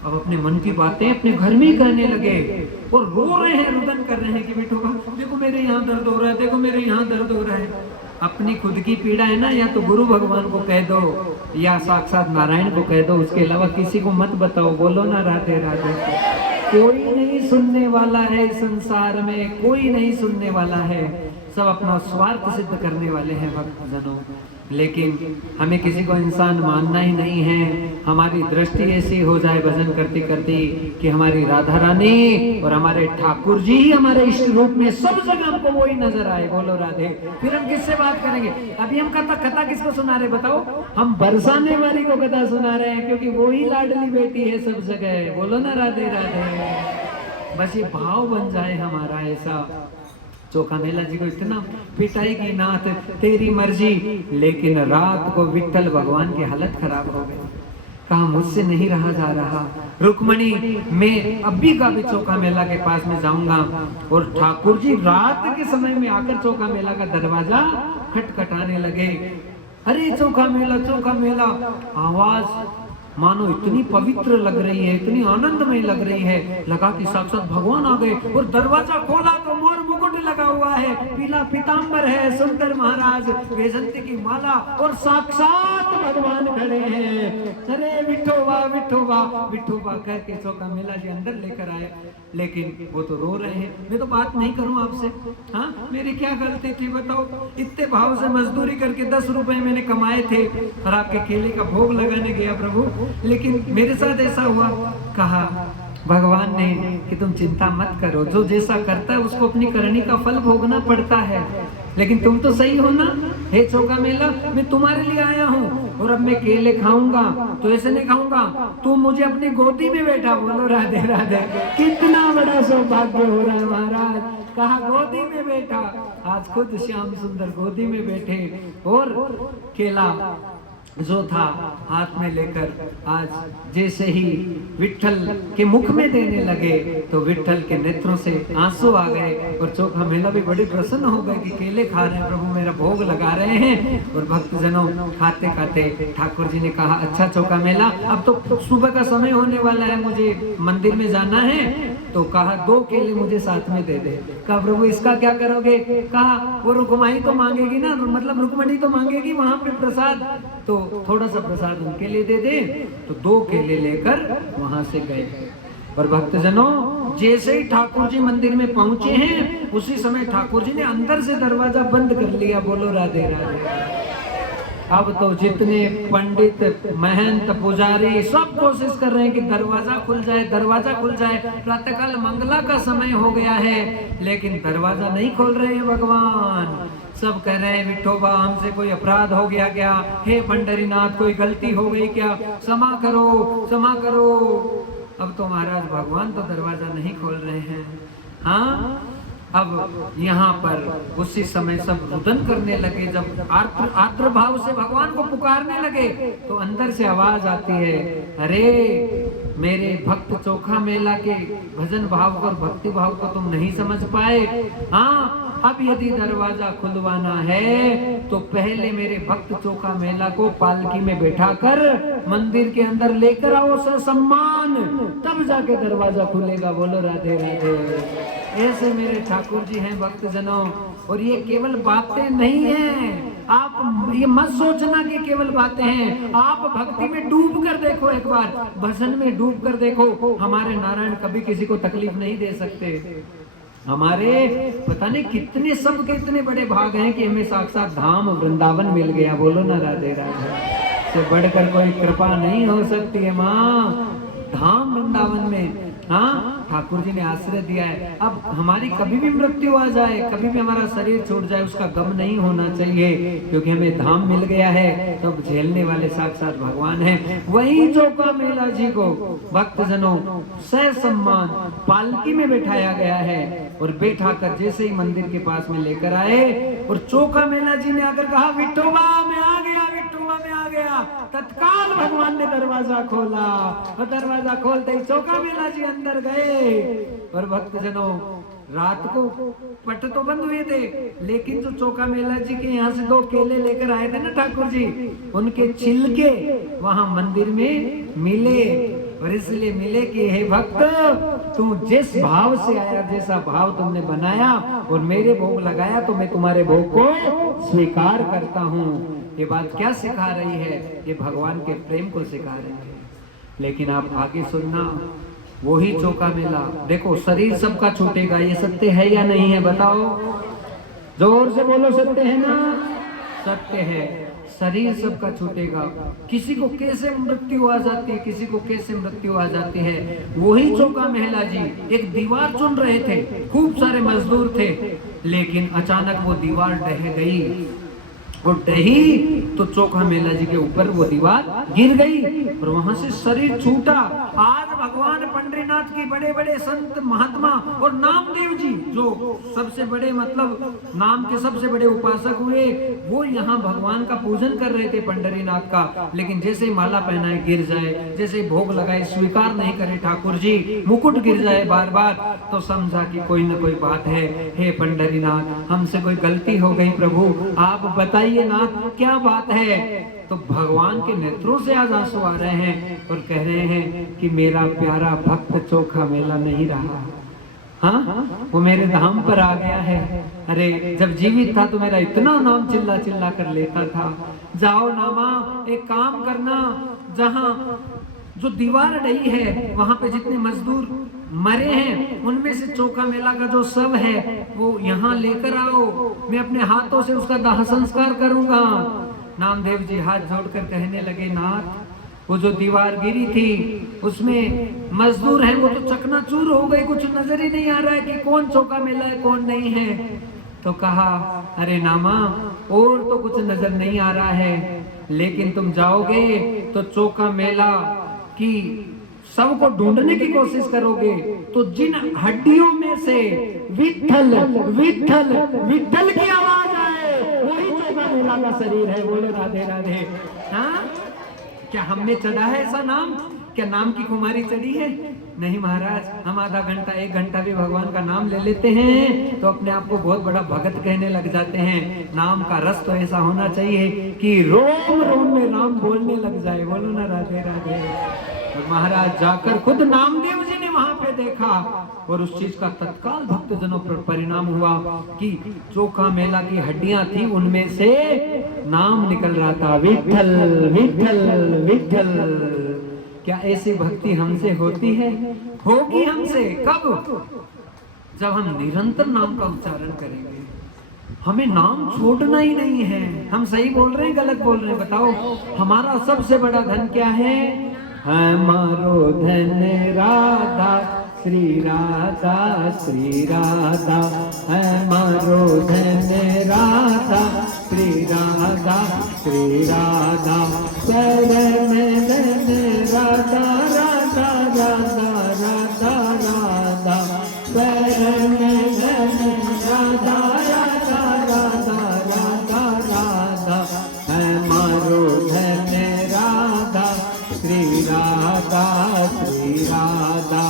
अब अपने मन की बातें अपने घर में ही कहने लगे और रो रहे हैं, रुदन कर रहे हैं कि विठोबा देखो मेरे यहाँ दर्द हो रहा है, देखो मेरे यहाँ दर्द हो रहा है। अपनी खुद की पीड़ा है ना, या तो गुरु भगवान को कह दो या साक्षात नारायण को कह दो, उसके अलावा किसी को मत बताओ। बोलो ना राधे राधे। कोई नहीं सुनने वाला है संसार में, कोई नहीं सुनने वाला है, सब अपना स्वार्थ सिद्ध करने वाले हैं भक्त जनों। लेकिन हमें किसी को इंसान मानना ही नहीं है। हमारी दृष्टि ऐसी हो जाए भजन करते करते कि हमारी राधा रानी और हमारे ठाकुर जी ही हमारे इष्ट रूप में सब जगह हमको वही नजर आए। बोलो राधे। फिर हम किससे बात करेंगे? अभी हम कथा किसको सुना रहे बताओ? हम बरसाने वाली को कथा सुना रहे हैं, क्योंकि वो ही लाडली बेटी है सब जगह। बोलो ना राधे राधे। बस ये भाव बन जाए हमारा ऐसा। चोखा मेला जी को इतना पिटाई की, नाथ तेरी मर्जी, लेकिन रात को विठल भगवान की हालत खराब हो गई। कहा मुझसे नहीं रहा जा रहा, रुक्मणी मैं अभी का भी चोखा मेला के पास में जाऊंगा। और ठाकुर जी रात के समय में आकर चोखा मेला का दरवाजा खटखटाने लगे। अरे चोखा मेला, आवाज मानो इतनी पवित्र लग रही है, इतनी आनंदमय लग रही है, लगा कि साक्षात भगवान आ गए। और दरवाजा खोला तो मोर मुकुट लगा हुआ है, पीला पीतांबर है, सुंदर महाराज वैजंती की माला और साक्षात भगवान खड़े हैं। अरे विठोबा विठोबा विठोबा कह के चोखा मेला जी अंदर लेकर आए, लेकिन वो तो रो रहे हैं। मैं तो बात नहीं करूं आपसे, हाँ मेरी क्या गलती थी बताओ? इतने भाव से मजदूरी करके 10 रुपए मैंने कमाए थे और आपके केले का भोग लगाने गया प्रभु, लेकिन मेरे साथ ऐसा हुआ। कहा भगवान ने कि तुम चिंता मत करो, जो जैसा करता है उसको अपनी करनी का फल भोगना पड़ता है। लेकिन तुम तो सही हो ना, हे चोखा मेला, मैं तुम्हारे लिए आया हूँ और अब मैं केले खाऊंगा तो ऐसे नहीं खाऊंगा, तू मुझे अपनी गोदी में बैठा। बोलो राधे राधे। कितना बड़ा सौभाग्य हो रहा है महाराज। कहा गोदी में बैठा, आज खुद श्याम सुंदर गोदी में बैठे और केला जो था हाथ में लेकर आज जैसे ही विठल के मुख में देने लगे तो विठल के नेत्रों से आंसू आ गए। और चोखा मेला भी बड़ी प्रसन्न हो गए कि केले खा रहे हैं प्रभु, मेरा भोग लगा रहे हैं। और भक्तजनों खाते खाते ठाकुर जी ने कहा अच्छा चोखा मेला, अब तो सुबह का समय होने वाला है, मुझे मंदिर में जाना है। तो कहा 2 केले मुझे साथ में दे दे। कहा प्रभु इसका क्या करोगे? कहा वो रुक्माई तो मांगेगी ना, मतलब रुक्मणी तो मांगेगी वहां पे प्रसाद, तो थोड़ा सा प्रसाद उनके लिए दे दे। तो 2 केले लेकर वहां से गए। और भक्तजनों जैसे ही ठाकुर जी मंदिर में पहुंचे हैं, उसी समय ठाकुर जी ने अंदर से दरवाजा बंद कर लिया। बोलो राधे राधे। अब तो जितने पंडित महंत पुजारी सब कोशिश कर रहे हैं कि दरवाजा खुल जाए, दरवाजा खुल जाए। प्रातःकाल मंगला का समय हो गया है, लेकिन दरवाजा नहीं खोल रहे हैं भगवान। सब कह रहे हैं विठोबा हमसे कोई अपराध हो गया क्या? हे पंडरीनाथ कोई गलती हो गई क्या? क्षमा करो क्षमा करो। अब तो महाराज भगवान तो दरवाजा नहीं खोल रहे हैं। हाँ, अब यहाँ पर उसी समय सब रुदन करने लगे। जब आर्द्र भाव से भगवान को पुकारने लगे तो अंदर से आवाज आती है, अरे मेरे भक्त चोखा मेला के भजन भाव और भक्ति भाव को तुम नहीं समझ पाए। हाँ, अब यदि दरवाजा खुलवाना है तो पहले मेरे भक्त चोखा मेला को पालकी में बैठाकर मंदिर के अंदर लेकर आओ ससम्मान, तब जाके दरवाजा खुलेगा। बोलो राधे राधे। ऐसे मेरे ठाकुर जी हैं भक्तजनों। और ये केवल बातें नहीं हैं, आप ये मत सोचना कि केवल बातें हैं, आप भक्ति में डूब कर देखो, एक बार भजन में डूब कर देखो। हमारे नारायण कभी किसी को तकलीफ नहीं दे सकते। हमारे पता नहीं कितने सबके इतने बड़े भाग हैं कि हमें साक्षात धाम वृंदावन मिल गया। बोलो ना राधे राधे, से बढ़कर कोई कृपा नहीं हो सकती है माँ। धाम वृंदावन में, हाँ ठाकुर जी ने आश्रय दिया है। अब हमारी कभी भी मृत्यु आ जाए, कभी भी हमारा शरीर छूट जाए, उसका गम नहीं होना चाहिए, क्योंकि हमें धाम मिल गया है। तो अब झेलने वाले साक्षात भगवान हैं। वही चोका मेला जी को भक्तजनों सह सम्मान पालकी में बैठाया गया है, और बैठा कर जैसे ही मंदिर के पास में लेकर आए, और चोका मेला जी ने आकर कहा विठोबा मैं आ गया, विठोबा मैं आ गया। तत्काल भगवान ने दरवाजा खोला, और दरवाजा खोलते ही चोका मेला जी अंदर गए। और भक्तजनों रात को पट तो बंद हुए थे, लेकिन जो चोका मेला जी के यहाँ से 2 केले लेकर आए थे ना ठाकुर जी, उनके छिलके वहां मंदिर में मिले। और इसलिए मिले कि हे भक्त, तू जिस भाव से आया, जैसा भाव तुमने बनाया और मेरे भोग लगाया, तो मैं तुम्हारे भोग को स्वीकार करता हूँ। ये बात क्या सिखा रही है? ये भगवान के प्रेम को सिखा रही है। लेकिन आप आगे सुनना, वही चोका मेला देखो, शरीर सबका छूटेगा, ये सत्य है या नहीं है बताओ? जोर से बोलो, सत्य है ना? सत्य है, शरीर सबका छूटेगा। किसी को कैसे मृत्यु आ जाती है, किसी को कैसे मृत्यु आ जाती है। वही चोका मेला जी एक दीवार चुन रहे थे, खूब सारे मजदूर थे, लेकिन अचानक वो दीवार ढह गई। वो ढही तो चोखा मेला जी के ऊपर वो दीवार गिर गई, और वहां से शरीर छूटा। आज भगवान पंडरीनाथ की बड़े बड़े संत महात्मा और नामदेव जी, जो सबसे बड़े मतलब नाम के सबसे बड़े उपासक हुए, वो यहाँ भगवान का पूजन कर रहे थे पंडरीनाथ का। लेकिन जैसे ही माला पहनाए गिर जाए, जैसे ही भोग लगाए स्वीकार नहीं करे ठाकुर जी, मुकुट गिर जाए बार बार, तो समझा कि कोई न कोई बात है। हे पंडरीनाथ, हमसे कोई गलती हो गई प्रभु, आप बताइए नाथ क्या बात है। तो भगवान के नेत्रों से आज आंसू आ रहे हैं और कह रहे हैं कि मेरा प्यारा भक्त चोखा मेला नहीं रहा, हाँ वो मेरे धाम पर आ गया है। अरे जब जीवित था तो मेरा इतना नाम चिल्ला चिल्ला कर लेता था। जाओ नामा, एक काम करना, जहाँ जो दीवार ढही है वहां पे जितने मजदूर मरे हैं, उनमें से चोखा मेला का जो शव है वो यहाँ लेकर आओ, मैं अपने हाथों से उसका दाह संस्कार करूंगा। नामदेव जी हाथ जोड़कर कहने लगे, नाथ वो जो दीवार गिरी थी उसमें मजदूर हैं, वो तो चकनाचूर हो गए, कुछ नजर ही नहीं आ रहा है कि कौन चोखा मेला है कौन नहीं है। तो कहा, अरे नामा और तो कुछ नजर नहीं आ रहा है, लेकिन तुम जाओगे तो चोखा मेला की सबको ढूंढने की कोशिश करोगे, तो जिन हड्डियों में से विठल विठल विठल की आवाज आए, वही चोखा मेला का शरीर है। बोलो राधे राधे। हाँ, क्या हमने चढ़ा है ऐसा नाम? क्या नाम की कुमारी चढ़ी है? नहीं महाराज, हम आधा घंटा 1 घंटा भी भगवान का नाम ले लेते हैं तो अपने आप को बहुत बड़ा भगत कहने लग जाते हैं। नाम का रस तो ऐसा होना चाहिए कि रोम रोम में नाम बोलने लग जाए। बोलो ना राधे राधे। और महाराज जाकर खुद नामदेव जी ने वहां पे देखा, और उस चीज का तत्काल भक्तजनों पर परिणाम हुआ कि चोखा मेला की हड्डियां थी, उनमें से नाम निकल रहा था, विठल विठल विठल। क्या ऐसी भक्ति हमसे होती है? होगी हमसे कब? जब हम निरंतर नाम का उच्चारण करेंगे। हमें नाम छोड़ना ही नहीं है। हम सही बोल रहे हैं गलत बोल रहे हैं बताओ? हमारा सबसे बड़ा धन क्या है? हमारो धन राधा श्री राधा श्री राधा, हमारो धन राधा श्री राधा श्री राधा, शरण धन राधा राधा राधा राधा राधा, शरण धन राधा राधा राधा राधा राधा, हमारो धन राधा श्री राधा श्री राधा,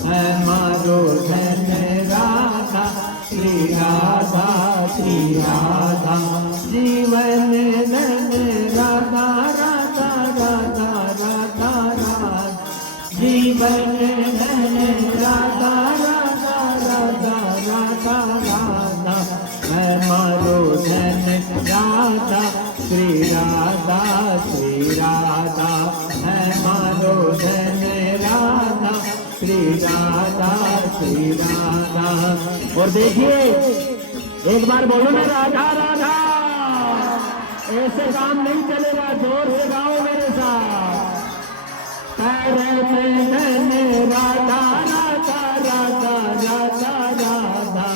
हमारो धन राधा श्री राधा श्री राधा, जीवन धन राधा राधा राधा राधा राधा, जीवन धन राधा राधा राधा राधा राधा, हमारो धन राधा श्री राधा है मारो धन राधा श्री राधा। और देखिए एक बार बोलो ना राधा राधा, ऐसे काम नहीं चलेगा, जोर से गाओ मेरे साथ। धन राधा राधा राधा राधा राधा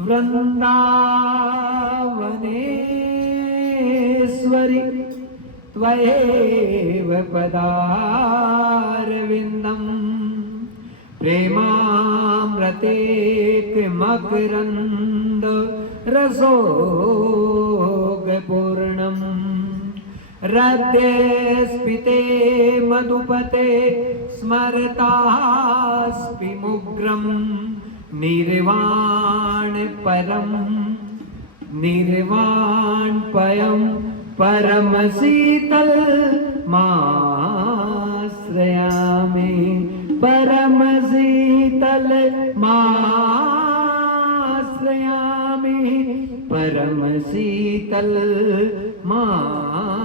वृन्दावनेश्वरि त्वयैव पदारविन्दम् प्रेमामृतेति मकरन्द रसोगपूर्णम् हृदये स्फीते मधुपते स्मरतास्पि मुग्रम् निर्वाण पयम परम शीतल माश्रयामि परम शीतल माश्रयामि परम शीतल माश्रयामि।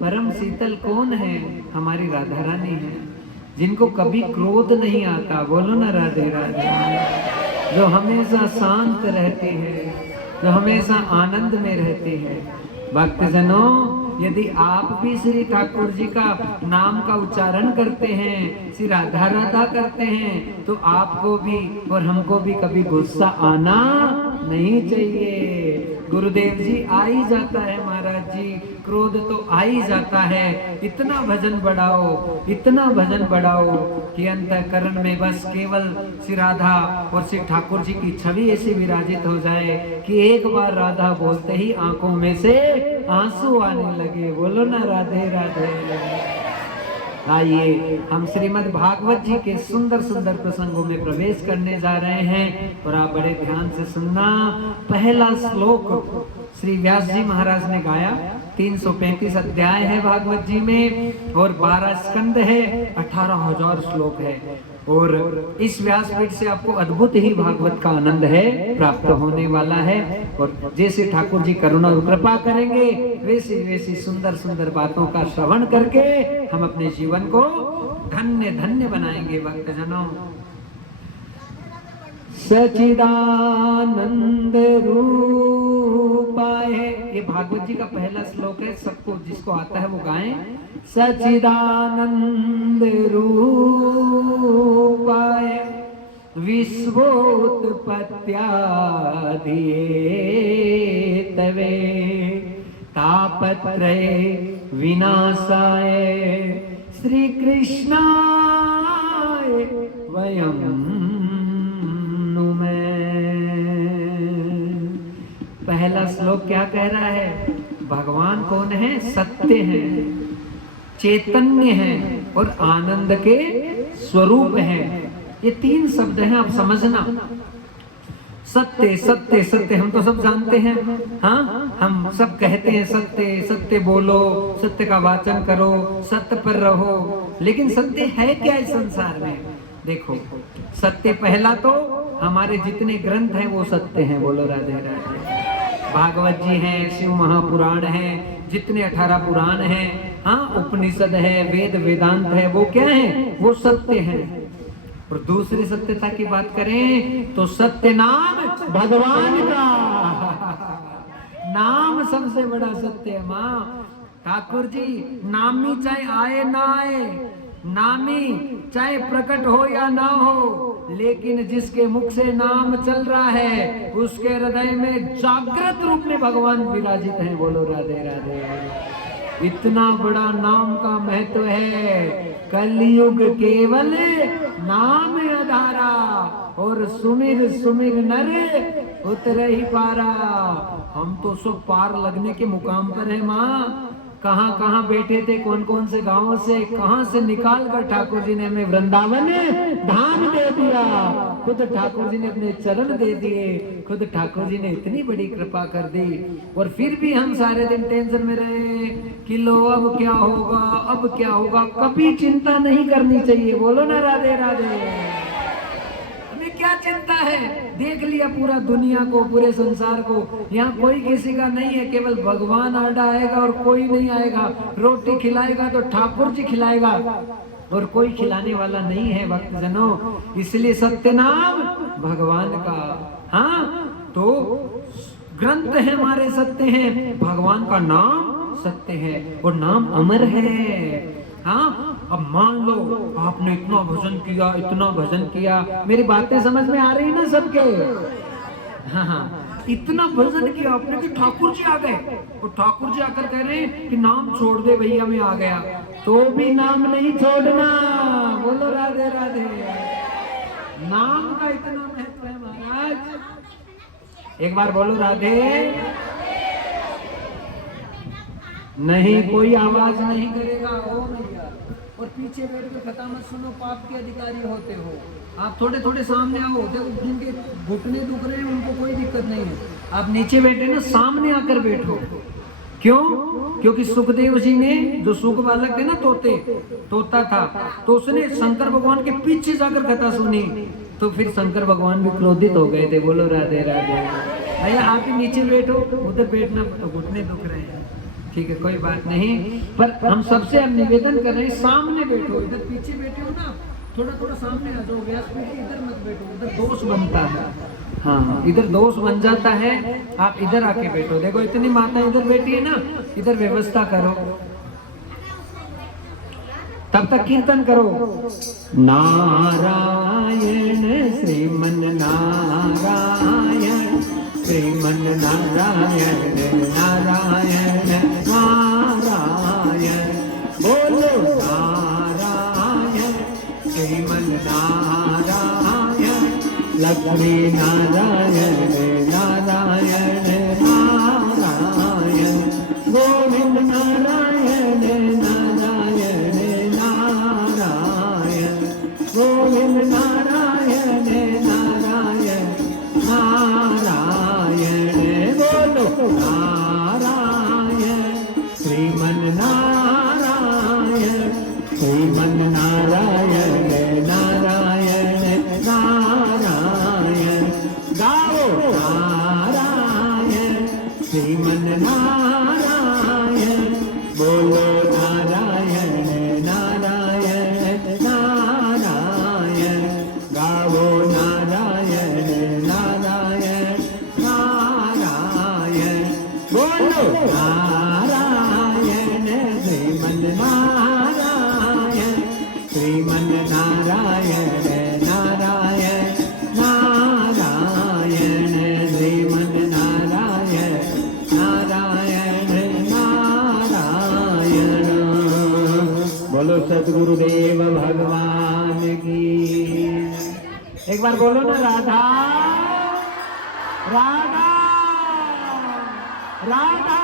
परम शीतल कौन है? हमारी राधा रानी है, जिनको कभी क्रोध नहीं आता। बोलो ना राधे राधे। जो हमेशा शांत रहती है, जो हमेशा आनंद में रहती है। भक्तजनों, यदि आप भी श्री ठाकुर जी का नाम का उच्चारण करते हैं, श्री राधा राधा करते हैं, तो आपको भी और हमको भी कभी गुस्सा आना नहीं चाहिए। गुरुदेव जी आ ही जाता है महाराज जी, क्रोध तो आ ही जाता है। इतना भजन बढ़ाओ, इतना भजन बढ़ाओ कि अंतःकरण में बस केवल श्री राधा और श्री ठाकुर जी की छवि ऐसी विराजित हो जाए कि एक बार राधा बोलते ही आंखों में से आंसू आने लगे। बोलो ना राधे राधे। आइए हम श्रीमद् भागवत जी के सुंदर सुंदर प्रसंगों में प्रवेश करने जा रहे हैं और आप बड़े ध्यान से सुनना। पहला श्लोक श्री व्यास जी महाराज ने गाया। 335 अध्याय है भागवत जी में और 12 स्कंद है, 18,000 श्लोक है। और इस व्यासपीठ से आपको अद्भुत ही भागवत का आनंद है प्राप्त होने वाला है। और जैसे ठाकुर जी करुणा और कृपा करेंगे वैसी वैसी सुंदर सुंदर बातों का श्रवण करके हम अपने जीवन को धन्य धन्य बनाएंगे। भक्तजनों, सचिदानंद रूपाय, ये भागवत जी का पहला श्लोक है। सबको जिसको आता है वो गाएं। सचिदानंद रूपाय विश्वोत्पत्त्यादिहेतवे तापत्रय विनाशाय श्री कृष्णाय वयं पहला श्लोक क्या कह रहा है? भगवान कौन है? सत्य है, चैतन्य है और आनंद के स्वरूप है। ये 3 शब्द हैं, आप समझना। सत्य सत्य सत्य हम तो सब जानते हैं। हाँ, हम सब कहते हैं सत्य सत्य बोलो, सत्य का वाचन करो, सत्य पर रहो। लेकिन सत्य है क्या इस संसार में? देखो, सत्य पहला तो हमारे जितने ग्रंथ हैं वो सत्य हैं। बोलो राधे राधे। भागवत जी हैं, शिव महापुराण है, जितने 18 पुराण हैं, हाँ, उपनिषद है, वेद वेदांत है, वो क्या है? वो सत्य है। और दूसरी सत्यता की बात करें तो सत्य नाम भगवान का नाम सबसे बड़ा सत्य है। माँ ठाकुर जी, नामी चाहे आए ना आए, नामी चाहे प्रकट हो या ना हो, लेकिन जिसके मुख से नाम चल रहा है उसके हृदय में जागृत रूप में भगवान विराजित हैं। बोलो राधे राधे। इतना बड़ा नाम का महत्व है। कलयुग केवल नाम आधारा और सुमिर सुमिर नर उतर ही पारा। हम तो सब पार लगने के मुकाम पर है। माँ कहाँ कहाँ बैठे थे, कौन कौन से गांवों से, कहाँ से निकाल कर ठाकुर जी ने हमें वृंदावन धाम दे दिया। खुद ठाकुर जी ने अपने चरण दे दिए, खुद ठाकुर जी ने इतनी बड़ी कृपा कर दी। और फिर भी हम सारे दिन टेंशन में रहे कि लो अब क्या होगा, अब क्या होगा। कभी चिंता नहीं करनी चाहिए। बोलो ना राधे राधे। क्या चिंता है? देख लिया पूरा दुनिया को, पूरे संसार को, यहाँ कोई किसी का नहीं है। केवल भगवान आडा आएगा और कोई नहीं आएगा। रोटी खिलाएगा तो ठाकुर जी खिलाएगा और कोई खिलाने वाला नहीं है भक्तजनों। इसलिए सत्य नाम भगवान का। हाँ, तो ग्रंथ है हमारे सत्य हैं, भगवान का नाम सत्य है और नाम अमर है। हाँ, अब मान लो आपने इतना भजन किया, इतना भजन किया, मेरी बातें समझ में आ रही ना सबके? हाँ हाँ, इतना भजन किया आपने कि ठाकुर जी आ गए और ठाकुर जी आकर कह रहे हैं कि नाम छोड़ दे भैया, मैं आ गया। तो भी नाम नहीं छोड़ना। बोलो राधे राधे। नाम का इतना महत्व है महाराज। एक बार बोलो राधे। नहीं, कोई आवाज नहीं करेगा। ओ भैया, और पीछे बैठ के कथा मत सुनो, पाप के अधिकारी होते हो। आप थोड़े थोड़े सामने आओ। देखो जिनके घुटने दुख रहे हैं उनको कोई दिक्कत नहीं है। आप नीचे बैठे ना, सामने आकर बैठो। क्यों? क्योंकि सुखदेव जी ने, जो सुख बालक थे ना, तोता था, तो उसने शंकर भगवान के पीछे जाकर कथा सुनी, तो फिर शंकर भगवान भी क्रोधित हो गए थे। बोलो राधे राधे। भैया आप ही नीचे बैठो, उधर बैठना, घुटने दुख रहे हैं। ठीक है, कोई बात नहीं, पर हम सबसे अब निवेदन कर रहे हैं, सामने बैठो। इधर पीछे बैठे हो ना, थोड़ा थोड़ा सामने आ जाओ। व्यासपीठ के इधर मत बैठो, इधर दोष बनता है। हाँ, इधर दोष बन जाता है। आप इधर आके बैठो। देखो इतनी माता इधर बैठी है ना, इधर व्यवस्था करो। तब तक कीर्तन करो। नारायण श्रीमन नारायण श्रीमन नारायण नारायण नारायण बोलो नारायण श्रीमन नारायण लक्ष्मी नारायण नारायण नारायण गोविंद नारायण नारायण नारायण गोविंद नारायण नारायण नारायण बोलो नारायण श्रीमन नारायण श्रीमन नारायण नारायण नारायण गाओ नारायण श्रीमन नारायण बोलो नारायण नारायण नारायण गाओ नारायण नारायण नारायण बोलो नारायण श्रीमन नारायण श्रीमन नारायण नारायण नारायण श्रीमन नारायण नारायण नारायण बोलो सद्गुरुदेव भगवान की। एक बार बोलो ना राधा राधा राधा।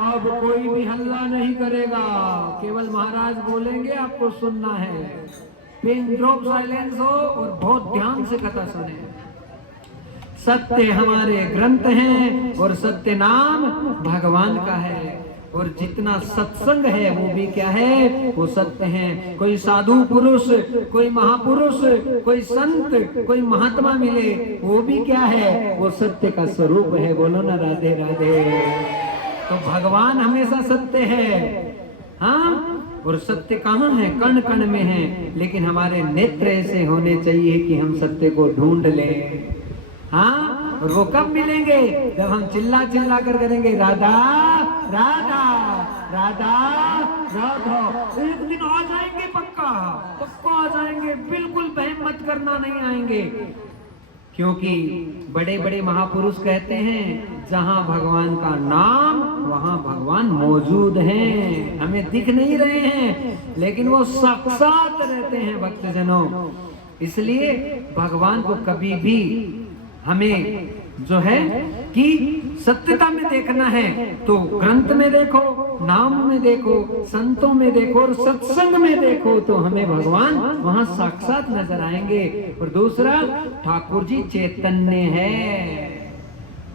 अब कोई भी हल्ला नहीं करेगा, केवल महाराज बोलेंगे, आपको सुनना है। पिन ड्रॉप साइलेंस हो और बहुत ध्यान से कथा सुने। सत्य हमारे ग्रंथ हैं और सत्य नाम भगवान का है, और जितना सत्संग है वो भी क्या है, वो सत्य है। कोई साधु पुरुष, कोई महापुरुष, कोई संत, कोई महात्मा मिले, वो भी क्या है, वो सत्य का स्वरूप है। बोलो ना राधे राधे। तो भगवान हमेशा सत्य है, हाँ। और सत्य कहाँ है, कण कण में है, लेकिन हमारे नेत्र ऐसे होने चाहिए कि हम सत्य को ढूंढ लें, हाँ। और वो कब मिलेंगे, जब हम चिल्ला चिल्ला कर करेंगे राधा राधा राधा राधा। एक दिन आ जाएंगे, पक्का पक्का आ जाएंगे, बिल्कुल वहम मत करना, नहीं आएंगे। क्योंकि बड़े बड़े महापुरुष कहते हैं जहां भगवान का नाम वहां भगवान मौजूद हैं। हमें दिख नहीं रहे हैं, लेकिन वो साक्षात रहते हैं भक्तजनों। इसलिए भगवान को कभी भी हमें जो है कि सत्यता में देखना है तो ग्रंथ में देखो, नाम में देखो, संतों में देखो और सत्संग में देखो, तो हमें भगवान वहां साक्षात नजर आएंगे। और दूसरा, ठाकुर जी चैतन्य है।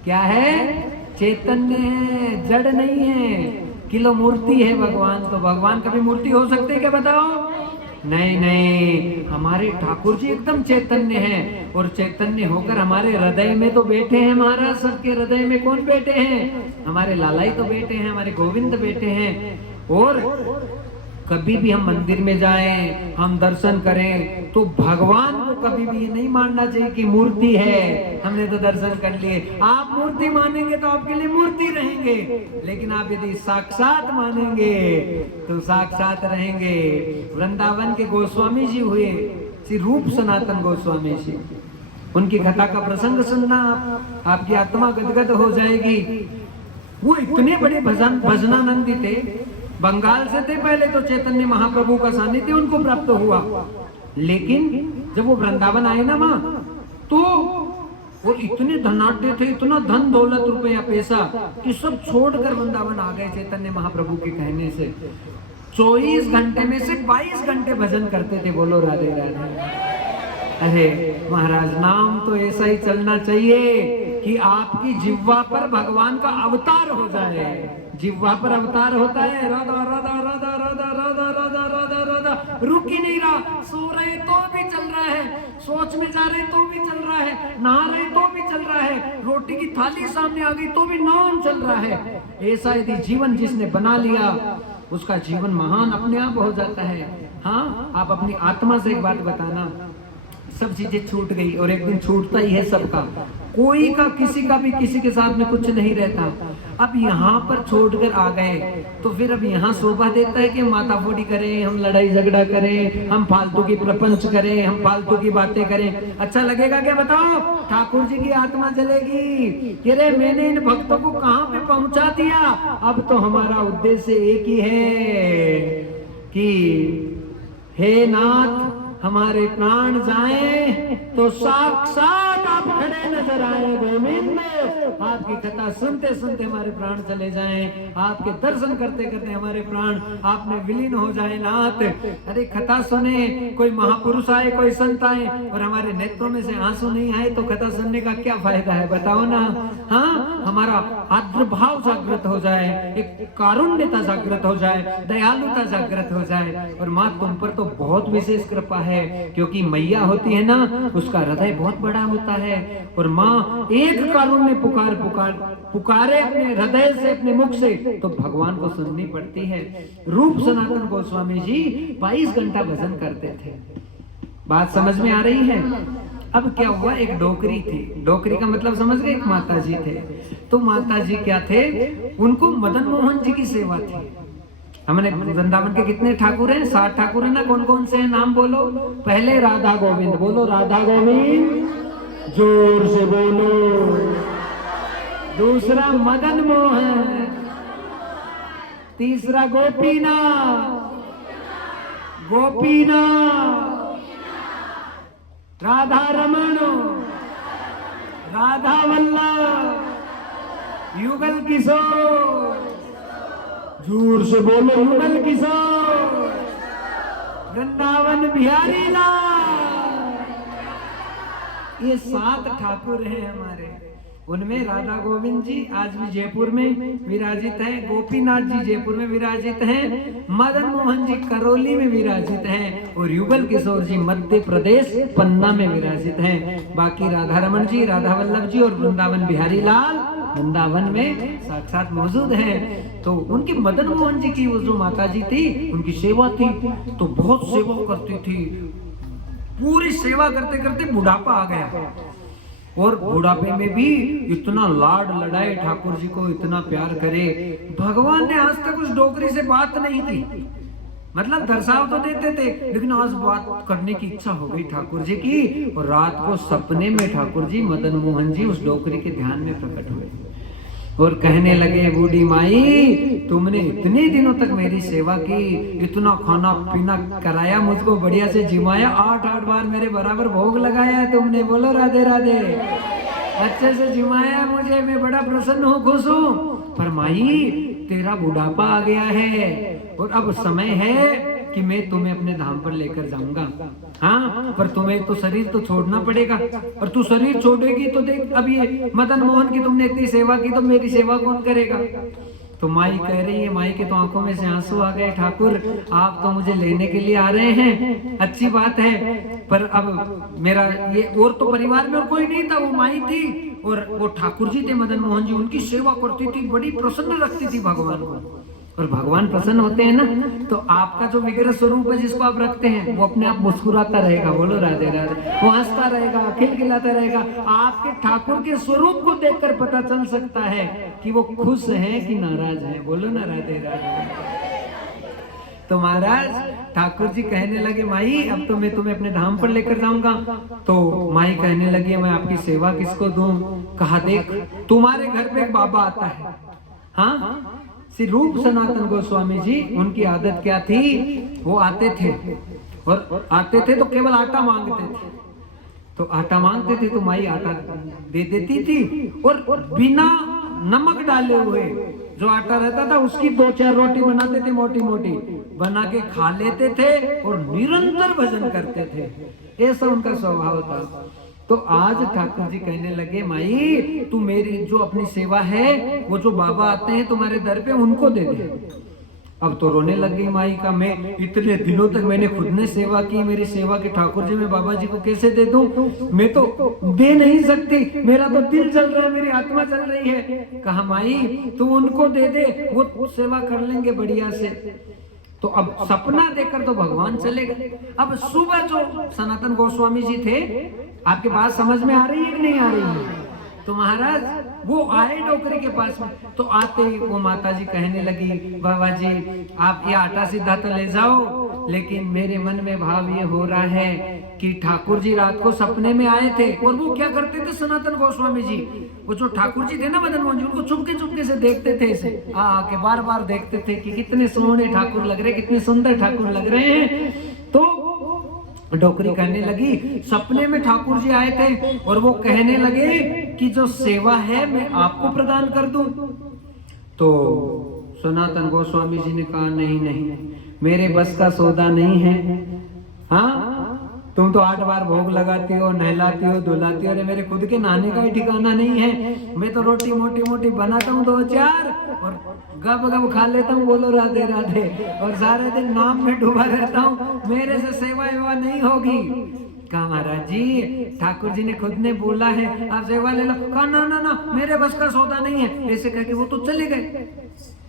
क्या है, चैतन्य है, जड़ नहीं है। किलो मूर्ति है भगवान, तो भगवान कभी मूर्ति हो सकते हैं क्या, बताओ? नहीं नहीं, हमारे ठाकुर जी एकदम चैतन्य हैं, और चैतन्य होकर हमारे हृदय में तो बैठे हैं महाराज। सबके हृदय में कौन बैठे हैं, हमारे लालाई तो बैठे हैं, हमारे गोविंद बैठे हैं। और कभी भी हम मंदिर में जाएं, हम दर्शन करें, तो भगवान को कभी भी ये नहीं मानना चाहिए कि मूर्ति है, हमने तो दर्शन कर लिए। आप मूर्ति मानेंगे तो आपके लिए मूर्ति रहेंगे, लेकिन आप यदि साक्षात मानेंगे तो साक्षात रहेंगे। वृंदावन के गोस्वामी जी हुए श्री रूप सनातन गोस्वामी जी, उनकी कथा का प्रसंग सुनना, आपकी आत्मा गदगद हो जाएगी। वो इतने बड़े भजनानंदी थे, बंगाल से थे पहले तो, चैतन्य महाप्रभु का सानिध्य उनको प्राप्त हुआ। लेकिन जब वो वृंदावन आए ना माँ, तो और इतने धनाढ्य थे, इतना धन दौलत रुपया पैसा कि सब छोड़कर वृंदावन आ गए चैतन्य महाप्रभु के कहने से। 24 घंटे में से 22 घंटे भजन करते थे। बोलो राधे राधे। अरे महाराज, नाम तो ऐसा ही चलना चाहिए कि आपकी जिह्वा पर भगवान का अवतार हो जाए। जिह्वा पर अवतार होता है, राधा राधा राधा राधा राधा राधा राधा राधा, रुक ही नहीं रहा। सो रहे तो भी चल रहा है, सोच में जा रहे तो भी चल रहा है, नहा रहे तो भी चल रहा है, रोटी की थाली सामने आ गई तो भी नाम चल रहा है। ऐसा यदि जीवन जिसने बना लिया, उसका जीवन महान अपने आप हो जाता है। हाँ, आप अपनी आत्मा से एक बात बताना, सब चीजें छूट गई, और एक दिन छूटता ही है सबका। कोई का किसी का भी किसी के साथ में कुछ नहीं रहता। अब यहाँ पर छोड़कर आ गए तो फिर अब यहाँ शोभा देता है कि हम माताफोड़ी करें, हम लड़ाई झगड़ा करें, हम फालतू की प्रपंच करें, हम फालतू की बातें करें। अच्छा लगेगा क्या बताओ? ठाकुर जी की आत्मा जलेगी कि अरे मैंने इन भक्तों को कहाँ पे पहुंचा दिया। अब तो हमारा उद्देश्य एक ही है कि हे नाथ, हमारे प्राण जाएं तो साक्षात आप खड़े नजर आए गोविंद। आपकी कथा सुनते सुनते हमारे प्राण चले जाएं, आपके दर्शन करते करते हमारे प्राण आप में विलीन हो जाए नाथ। अरे कथा सुने, कोई महापुरुष आए, कोई संत आए और हमारे नेत्रों में से आंसू नहीं आए तो कथा सुनने का क्या फायदा है बताओ ना। हाँ, हमारा आर्द्रभाव जागृत हो जाए, एक कारुण्यता जागृत हो जाए, दयालुता जागृत हो जाए। और माँ तुम पर तो बहुत विशेष कृपा है, क्योंकि मैया होती है ना, उसका हृदय बहुत बड़ा होता है। और माँ एक कारुण्य पुकारे अपने हृदय से, अपने मुख से, तो भगवान को सुननी पड़ती है। रूप सनातन गोस्वामी जी 22 घंटा भजन करते थे। बात समझ में आ रही है? अब क्या हुआ, एक डोकरी थी। डोकरी का मतलब समझ गए? एक माता जी थे। तो माता जी क्या थे, उनको मदन मोहन जी की सेवा थी। हमने वृंदावन के कितने ठाकुर हैं? 7 ठाकुर है ना। कौन कौन से हैं नाम बोलो? पहले राधा गोविंद, बोलो राधा गोविंद, जोर से बोलो। दूसरा मदन मोहन, तीसरा गोपीनाथ, राधा रमण, राधा वल्लभ, युगल किशोर, जोर से बोलो युगल किशोर, वृंदावन बिहारी लाल। ये 7 ठाकुर हैं हमारे। उनमें राधा गोविंद जी आज भी जयपुर में विराजित हैं, गोपीनाथ जी जयपुर में विराजित हैं, मदन मोहन जी करौली में विराजित हैं और युगल किशोर जी मध्य प्रदेश पन्ना में विराजित हैं। बाकी राधा रमन जी, राधा वल्लभ जी और वृंदावन बिहारी लाल वृंदावन में साक्षात मौजूद हैं। तो उनकी मदन मोहन जी की वो जो माता जी थी, उनकी सेवा थी, तो बहुत सेवा करती थी। पूरी सेवा करते करते बुढ़ापा आ गया और बुढ़ापे में भी इतना लाड लड़ाए, ठाकुर जी को इतना प्यार करे। भगवान ने आज तक उस डोकरी से बात नहीं की, मतलब दर्शाव तो देते थे, लेकिन आज बात करने की इच्छा हो गई ठाकुर जी की। और रात को सपने में ठाकुर जी, मदन मोहन जी उस डोकरी के ध्यान में प्रकट हुए और कहने लगे, बूढ़ी माई, तुमने इतने दिनों तक मेरी सेवा की, इतना खाना पीना कराया, मुझको बढ़िया से जिमाया, 8 बार मेरे बराबर भोग लगाया है तुमने। बोलो राधे राधे। अच्छे से जिमाया मुझे, मैं बड़ा प्रसन्न हूँ, खुश हूँ। पर माई, तेरा बुढ़ापा आ गया है और अब समय है कि मैं तुम्हें अपने धाम पर लेकर जाऊंगा। हाँ, पर तुम्हें तो शरीर तो छोड़ना पड़ेगा, और तू शरीर छोड़ेगी तो देख, अब ये मदन मोहन की तुमने इतनी सेवा की, तो मेरी सेवा कौन करेगा? तो माई कह रही है, माई के तो आंखों में से आंसू आ गए, ठाकुर आप तो मुझे लेने के लिए आ रहे हैं, अच्छी बात है, पर अब मेरा ये, और तो परिवार में और कोई नहीं था, वो माई थी और वो ठाकुर जी थे मदन मोहन जी, उनकी सेवा करती थी, बड़ी प्रसन्न रखती थी भगवान को। और भगवान प्रसन्न होते हैं ना, तो आपका जो विग्रह स्वरूप है जिसको आप रखते हैं, वो अपने आप मुस्कुराता रहेगा। बोलो राधे राधे। वो हंसता रहेगा, खिलखिलाता रहेगा। आपके ठाकुर के स्वरूप को देखकर पता चल सकता है कि वो खुश हैं कि नाराज हैं। बोलो ना राधे राधे। तो महाराज ठाकुर जी कहने लगे, माई अब तो मैं तुम्हें अपने धाम पर लेकर जाऊंगा। तो माई कहने लगी, मैं आपकी सेवा किसको दूं? कहा, देख तुम्हारे घर पे एक बाबा आता है। हाँ, श्री रूप सनातन गोस्वामी जी, उनकी आदत क्या थी, वो आते थे और आते थे तो केवल आटा मांगते थे। तो आटा मांगते थे तो माई आटा दे देती थी और बिना नमक डाले हुए जो आटा रहता था उसकी 2-4 रोटी बनाते थे, मोटी मोटी बना के खा लेते थे और निरंतर भजन करते थे। ऐसा उनका स्वभाव था। तो आज ठाकुर जी कहने लगे, माई तू मेरी जो अपनी सेवा है, वो जो बाबा आते हैं तुम्हारे दर पे, उनको दे दे। अब तो रोने लग गई माई का, मैं इतने दिनों तक मैंने खुद ने सेवा की, मेरी सेवा के ठाकुर जी मैं बाबा जी को कैसे दे दूं? मैं तो दे नहीं सकती, मेरा तो दिल चल रहा है, मेरी आत्मा चल रही है। कहा, माई तू उनको दे दे, वो सेवा कर लेंगे बढ़िया से। तो अब सपना देखकर तो भगवान चले गए। अब सुबह जो सनातन गोस्वामी जी थे, आपके बात समझ में आ रही है कि नहीं आ रही है? तो महाराज वो आए डोकरी के पास में, तो आते ही वो माता जी कहने लगी, बाबा जी आप ये आटा सीधा तो ले जाओ, लेकिन मेरे मन में भाव ये हो रहा है कि ठाकुर जी रात को सपने में आए थे। और वो क्या करते थे सनातन गोस्वामी जी, वो जो ठाकुर जी थे ना मदन मोहन जी, उनको चुपके से देखते थे, ऐसे आके बार बार देखते थे कि कितने सोहने ठाकुर लग रहे, कितने सुंदर ठाकुर लग रहे हैं। तो डोकरी कहने लगी सपने में ठाकुर जी आए थे और वो कहने लगे कि जो सेवा है मैं आपको प्रदान कर दूं। तो सनातन गोस्वामी जी ने कहा नहीं नहीं, मेरे बस का सौदा नहीं है। हाँ तुम तो 8 बार भोग लगाती हो, नहलाती हो, धुलाती हो, अरे मेरे खुद के नहाने का ही ठिकाना नहीं है। मैं तो रोटी मोटी मोटी बनाता हूँ 2-4 और गप गप खा लेता हूँ, बोलो राधे राधे, और सारे दिन नाम में डूबा रहता हूँ, मेरे से सेवा वेवा नहीं होगी। कहा महाराज जी ठाकुर जी ने खुद ने बोला है आप सेवा ले लो। कहा ना ना ना मेरे बस का सौदा नहीं है। ऐसे कह के वो तो चले गए।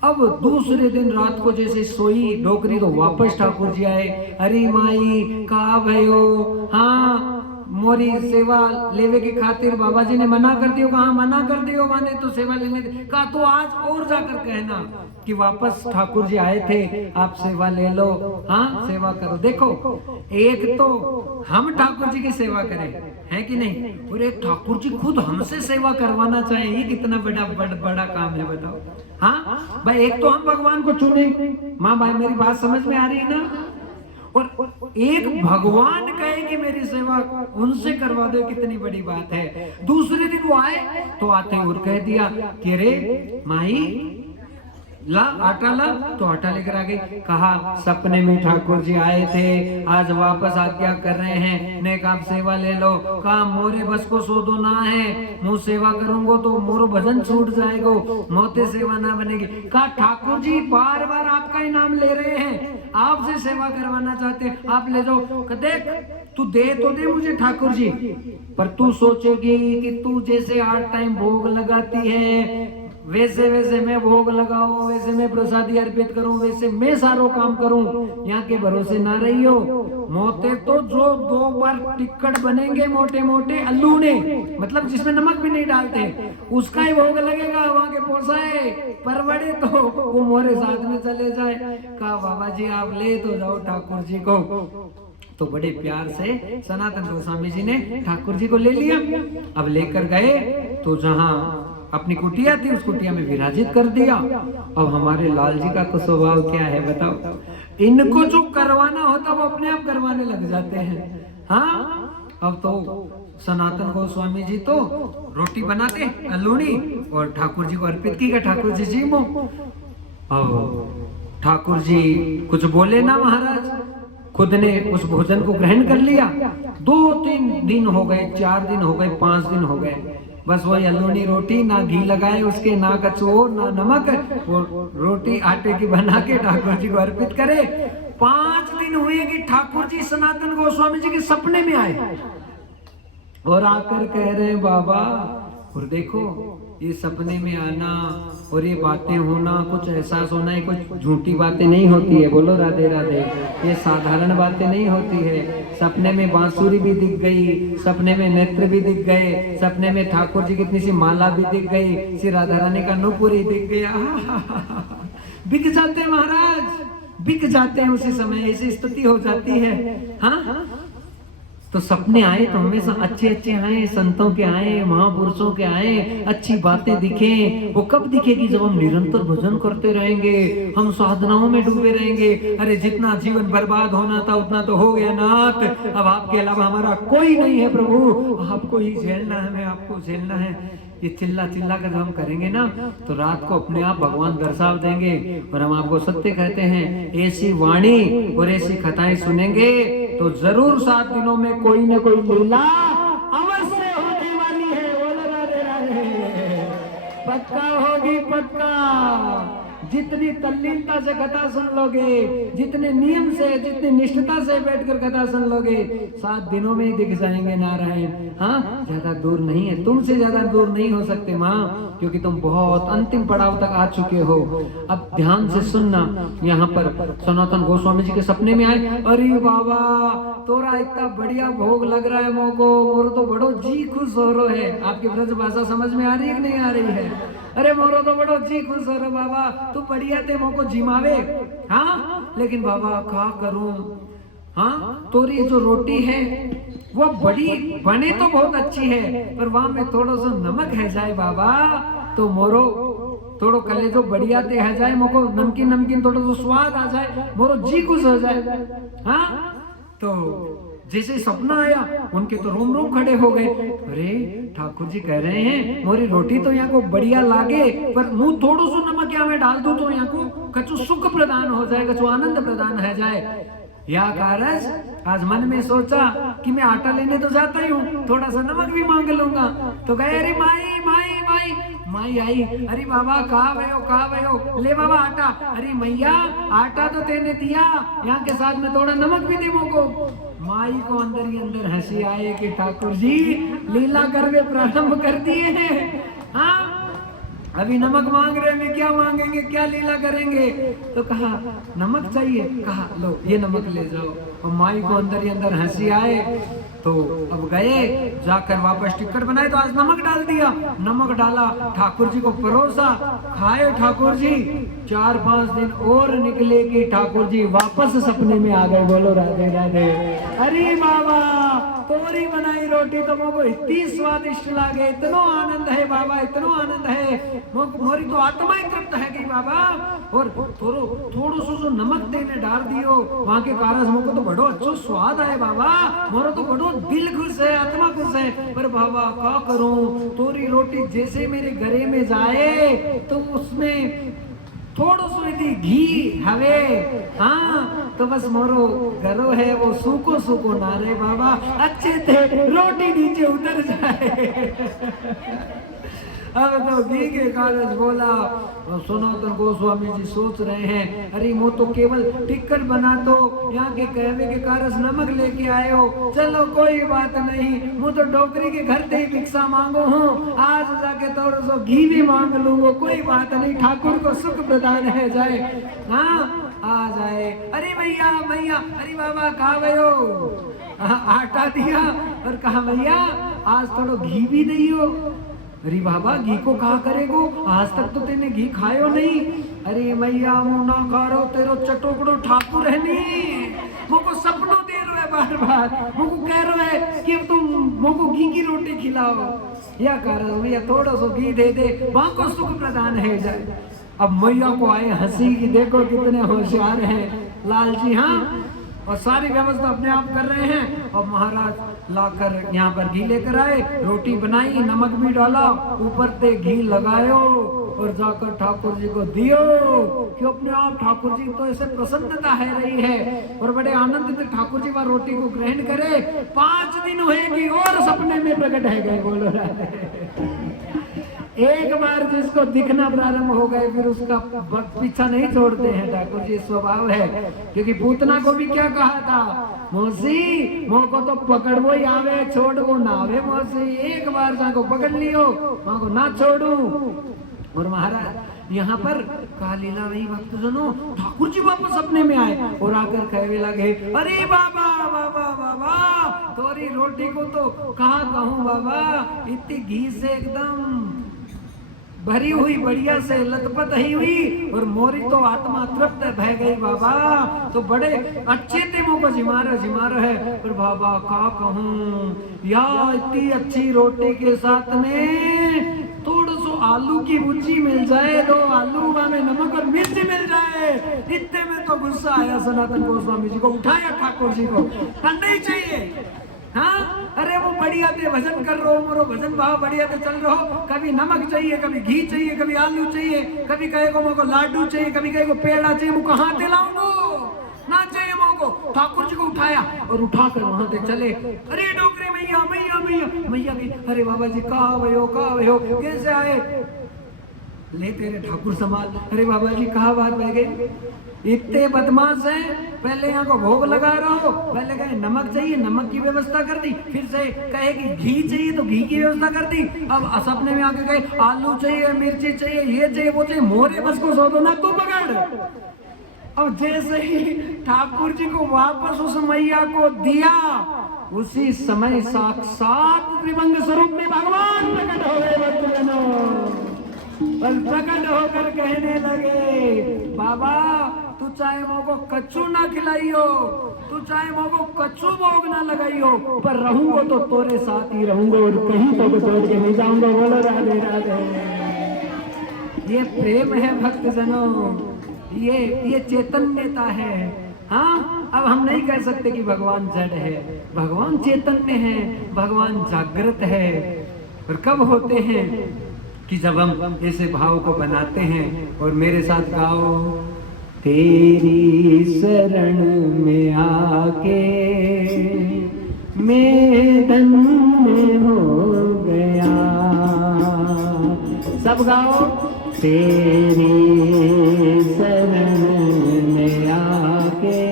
अब दूसरे दिन रात को जैसे सोई डोकरी तो वापस ठाकुर जी आए। अरे माई कहा भयो, हाँ मोरी सेवा लेवे की खातिर बाबा जी ने मना कर दियो। कहा मना कर दियो माने तो सेवा लेने दे। कहा तो आज और जाकर कहना कि वापस ठाकुर जी आए थे, आप सेवा ले लो, हाँ सेवा करो। देखो एक तो हम ठाकुर जी की सेवा करें, है कि नहीं, और एक ठाकुर जी खुद हमसे सेवा करवाना चाहे, ये कितना बड़ा काम है बताओ। हाँ भाई एक तो हम भगवान को चुने, माँ भाई मेरी बात समझ में आ रही है ना, और एक भगवान कहे कि मेरी सेवा उनसे करवा दो, कितनी बड़ी बात है। दूसरे दिन वो आए तो आते और कह दिया कि अरे माई ला आटा ला, तो आटा लेकर आ गई। कहा सपने में ठाकुर जी आए थे, आज वापस आज्ञा कर रहे हैं, ने कहा सेवा ले लो। कहा मोरे बस को सौदो ना है, मुँह सेवा करूंगो तो मोरो भजन छूट जाएगो, मोते सेवा ना बनेगी। कहा ठाकुर जी बार बार आपका ही नाम ले रहे हैं, आपसे सेवा करवाना चाहते हैं, आप ले जाओ। देख तू दे तो दे मुझे ठाकुर जी, पर तू सोचेगी कि तू जैसे 8 टाइम भोग लगाती है वैसे वैसे मैं भोग लगाऊं, वैसे मैं प्रसादी अर्पित करूं, वैसे मैं सारो काम करूं, यहाँ के भरोसे ना रही हो। मोते तो जो 2 बार टिक्कड़ बनेंगे मोटे मोटे अल्लू ने, मतलब जिसमें नमक भी नहीं डालते, उसका ही भोग लगेगा, वहां के पोसाए परवड़े तो वो मोरे साथ में चले जाए। कहा बाबा जी आप ले तो जाओ ठाकुर जी को। तो बड़े प्यार से सनातन गोस्वामी जी ने ठाकुर जी को ले लिया। अब लेकर गए तो जहाँ अपनी कुटिया थी उस कुटिया में विराजित कर दिया। अब हमारे लाल जी का तो स्वभाव क्या है बताओ, इनको जो करवाना होता वो अपने आप करवाने लग जाते हैं। हाँ अब तो सनातन गोस्वामी जी तो रोटी बनाते अल्लूनी और ठाकुर जी को अर्पित की, ठाकुर जी जी मो। अब ठाकुर जी कुछ बोले ना, महाराज खुद ने उस भोजन को ग्रहण कर लिया। 2-3 दिन हो गए, 4 दिन हो गए, 5 दिन हो गए, बस वही अल्लूनी रोटी, ना घी लगाए उसके, ना कचौर ना नमक, वो रोटी आटे की बना के ठाकुर जी को अर्पित करे। 5 दिन हुए कि ठाकुर जी सनातन गोस्वामी जी के सपने में आए और आकर कह रहे हैं बाबा, और देखो ये सपने में आना और ये बातें होना, कुछ एहसास होना, ये कुछ झूठी बातें नहीं होती है, बोलो राधे राधे, ये साधारण बातें नहीं होती है। सपने में बांसुरी भी दिख गई, सपने में नेत्र भी दिख गए, सपने में ठाकुर जी की इतनी सी माला भी दिख गई, श्री राधा रानी का नूपुर दिख गया। बिक जाते हैं महाराज, बिक जाते हैं उसी समय, ऐसी स्थिति हो जाती है। हाँ तो सपने आए तो हमेशा अच्छे अच्छे आए, संतों के आए, महापुरुषों के आए, अच्छी बातें दिखे। वो कब दिखेगी, जब हम निरंतर भजन करते रहेंगे, हम साधनाओं में डूबे रहेंगे। अरे जितना जीवन बर्बाद होना था उतना तो हो गया नाथ, अब आपके अलावा हमारा कोई नहीं है प्रभु, आपको ही झेलना है, हमें आपको झेलना है। ये चिल्ला चिल्ला कर हम करेंगे ना तो रात को अपने आप भगवान दर्शाव देंगे। और हम आपको सत्य कहते हैं, ऐसी वाणी और ऐसी कथाएं सुनेंगे तो जरूर 7 दिनों में कोई न कोई लीला अवश्य होने वाली है। बोलो राधे राधे, पक्का होगी पक्का। जितनी तल्लीनता से कथा सुन लोगे, जितने नियम से, जितनी निष्ठता से बैठकर कथा सुन लोगे, 7 दिनों में ही दिख जाएंगे नारायण। हाँ, ज्यादा दूर नहीं है, तुमसे ज्यादा दूर नहीं हो सकते माँ, क्योंकि तुम बहुत अंतिम पड़ाव तक आ चुके हो। अब ध्यान से सुनना, यहाँ पर सनातन गोस्वामी जी के सपने में आए, अरे बाबा तोरा इतना बढ़िया भोग लग रहा है मोको, मोरो तो बड़ो जी खुश हो रो है। आपकी ब्रज भाषा समझ में आ रही है कि नहीं आ रही है? अरे मोरो तो बड़ो जी खुश हो रो बाबा, तू बढ़िया थे मोको जिमावे। हाँ लेकिन बाबा क्या करूं, हाँ तोरी जो रोटी है वो बड़ी बने तो बहुत अच्छी है, पर वहां में थोड़ा सा नमक है जाए बाबा, तो मोरो थोड़ो कलेजो बढ़िया ते है जाए, मोको नमकीन नमकीन थोड़ा सा स्वाद आ जाए, मोरो जी खुश हो जाए। हाँ तो जैसे सपना आया उनके तो रोम रोम खड़े हो गए। अरे ठाकुर जी कह रहे हैं मोरी रोटी तो यहाँ को बढ़िया लागे, पर मुंह थोड़ो सो नमक यहाँ में डाल दूं तो यहाँ को कछु सुख प्रदान हो जाए, कछु आनंद प्रदान है जाए। या कारज आज मन में सोचा कि मैं आटा लेने तो जाता ही हूँ, थोड़ा सा नमक भी मांग लूंगा। तो गए, अरे माई माई माई माई आई, अरे बाबा कहा भयो ले बाबा आटा। अरे मैया आटा तो तेने दिया, यहाँ के साथ में थोड़ा नमक भी दे मोको। माई को अंदर ही अंदर हंसी आए कि ठाकुर जी लीला करवे प्रारंभ कर दिए हैं। हाँ अभी नमक मांग रहे हैं, क्या मांगेंगे, क्या लीला करेंगे? तो कहा नमक चाहिए, कहा लो ये नमक ले जाओ। और माई को अंदर ही अंदर हंसी आए। तो अब गए, जाकर वापस टिकट बनाए तो आज नमक डाल दिया, नमक डाला, ठाकुर जी को परोसा, खाए ठाकुर जी। 4-5 दिन और निकले कि ठाकुर जी वापस सपने में आ गए। बोलो राधे राधे। अरे बाबा तोरी बनाई रोटी तो मोको इतनी स्वादिष्ट लागे, इतनो आनंद है बाबा, इतनो आनंद है, मोरी तो आत्मा ही तृप्त है गई बाबा। और थोड़ो सो नमक देने डाल दियो, वहां के कारण मोको तो बड़ो अच्छो स्वाद आए बाबा, मोरो तो बड़ो दिल खुश है, आत्मा खुश है। पर बाबा क्या करूं, तोरी रोटी जैसे मेरे घरे में जाए तो उसमें थोड़ो सो यदि घी हवे, हाँ तो बस मोरो घरो है वो सूको सूको ना रे बाबा, अच्छे थे रोटी नीचे उतर जाए। अब तो घी के कारण बोला। सनातन गोस्वामी जी सोच रहे हैं, अरे वो तो केवल टिकट बना दो, यहाँ के कहने के कारण नमक लेके आए हो, चलो कोई बात नहीं, वो तो डोकरी के घर से ही भिक्षा मांगो हूँ, आज जाके थोड़ा सा घी भी मांग लूंगा, कोई बात नहीं, ठाकुर को सुख प्रदान है जाए। हाँ आ जाए। अरे भैया भैया, अरे बाबा कहा भयो, आटा दिया और कहा भैया आज थोड़ा घी भी दियो। अरे बाबा घी को कहा करेगो, आज तक तो तेने घी खायो नहीं। अरे मैया मुना कारो तेरो चटोकड़ो ठाकुर है नहीं, मुझको सपनों दे रहे है बार बार, मुझको कह रहे है कि तुम मुझको घी की रोटी खिलाओ। या कारण भैया थोड़ा सा घी दे दे, वहां को सुख प्रदान है जाए। अब मैया को आए हंसी की, देखो कितने होशियार हैं लालजी। हाँ और सारी व्यवस्था अपने आप कर रहे हैं। और महाराज लाकर यहाँ पर घी लेकर आए, रोटी बनाई, नमक भी डाला, ऊपर से घी लगायो और जाकर ठाकुर जी को दियो। कि अपने आप ठाकुर जी तो ऐसे प्रसन्नता है रही है और बड़े आनंद से ठाकुर जी वह रोटी को ग्रहण करे। 5 दिन होएगी और सपने में प्रकट है गए। बोलो राधे। एक बार जिसको दिखना प्रारंभ हो गए फिर उसका पीछा नहीं छोड़ते हैं ठाकुर जी, स्वभाव है। क्योंकि पूतना को भी क्या कहा था, मौसी मोको तो पकड़वो ही आवे, छोड़वो ना आवे मौसी, एक बार जाको पकड़ लियो वहां को ना छोड़ू। और महाराज यहाँ पर कालीला वही भक्त जनो ठाकुर जी वापस सपने में आए और आकर कहने लगे, अरे बाबा बाबा बाबा तोरी रोटी को तो कहा कहूँ बाबा, इतनी घी से एकदम भरी हुई, बढ़िया से लथपथ ही हुई और मोरी तो आत्मा तृप्त बह गई बाबा। तो बड़े अच्छे थे मुझको जिमारो है, पर बाबा क्या कहूँ, या इतनी अच्छी रोटी के साथ में थोड़ा सो आलू की भुजी मिल जाए, 2 आलू में नमक और मिर्च मिल जाए, इतने में तो गुस्सा आया सनातन गोस्वामी जी को, उठाया ठाकुर जी को, नहीं चाहिए। हाँ अरे वो बढ़िया थे भजन कर रहे हो, मोरो भजन भाव बढ़िया थे चल रहे हो, कभी नमक चाहिए, कभी घी चाहिए, कभी आलू चाहिए, कभी कहे को मोको लाडू चाहिए, कभी कहे को पेड़ा चाहिए, मुझको हाथ दिलाऊंगो ना चाहिए मोको। ठाकुर जी को उठाया और उठाकर वहां से चले। अरे डोकरे मैया मैया मैया मैया की, अरे बाबा जी कहा भयो कैसे आए? ले तेरे ठाकुर संभाल। अरे बाबा जी कहाँ बात बह गई, इतने बदमाश हैं। पहले यहाँ को भोग लगा रहा हो, पहले कहे नमक चाहिए, नमक की व्यवस्था कर दी, फिर से कहे कि घी चाहिए तो घी की व्यवस्था कर दी। अब सपने में आके कहे आलू चाहिए, मिर्ची चाहिए, ये चाहिए, वो चाहिए। मोरे बस को सो दो ना तू पकड़। अब जैसे ही ठाकुर जी को वापस उस मैया को दिया, उसी समय साक्षात त्रिभंग स्वरूप में भगवान प्रकट हो गए भक्तजनों। और प्रकट होकर कहने लगे, बाबा तू चाहे मोको कच्चू ना खिलाइयो, तू चाहे मोको कच्चू भोग ना लगाइयो, पर रहूंगा तो तोरे साथ ही रहूंगा और कहीं तो छोड़ के नहीं जाऊंगा। बोलो राधे राधे। ये प्रेम है भक्तजनों, ये चैतन्यता है। हाँ, अब हम नहीं कह सकते कि भगवान जड़ है, भगवान चैतन्य है, भगवान जागृत है। और कब होते हैं कि जब हम ऐसे भाव को बनाते हैं। और मेरे साथ गाओ, तेरी शरण में आके मैं धन्य हो गया। सब गाओ, तेरी शरण में आके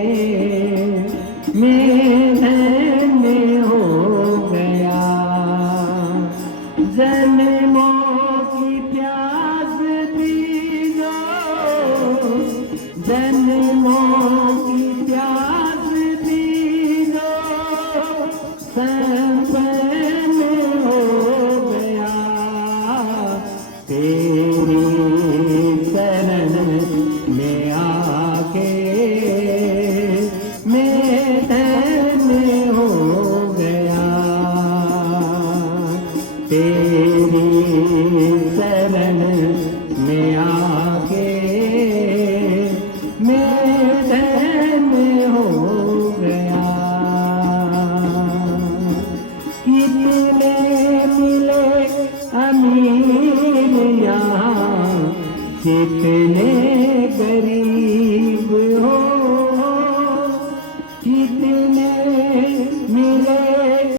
मैं धन्य हो गया। जन्मों की प्यास थी जो, जन्मों की प्यास थी जो, संपन्न हो गया। तेरी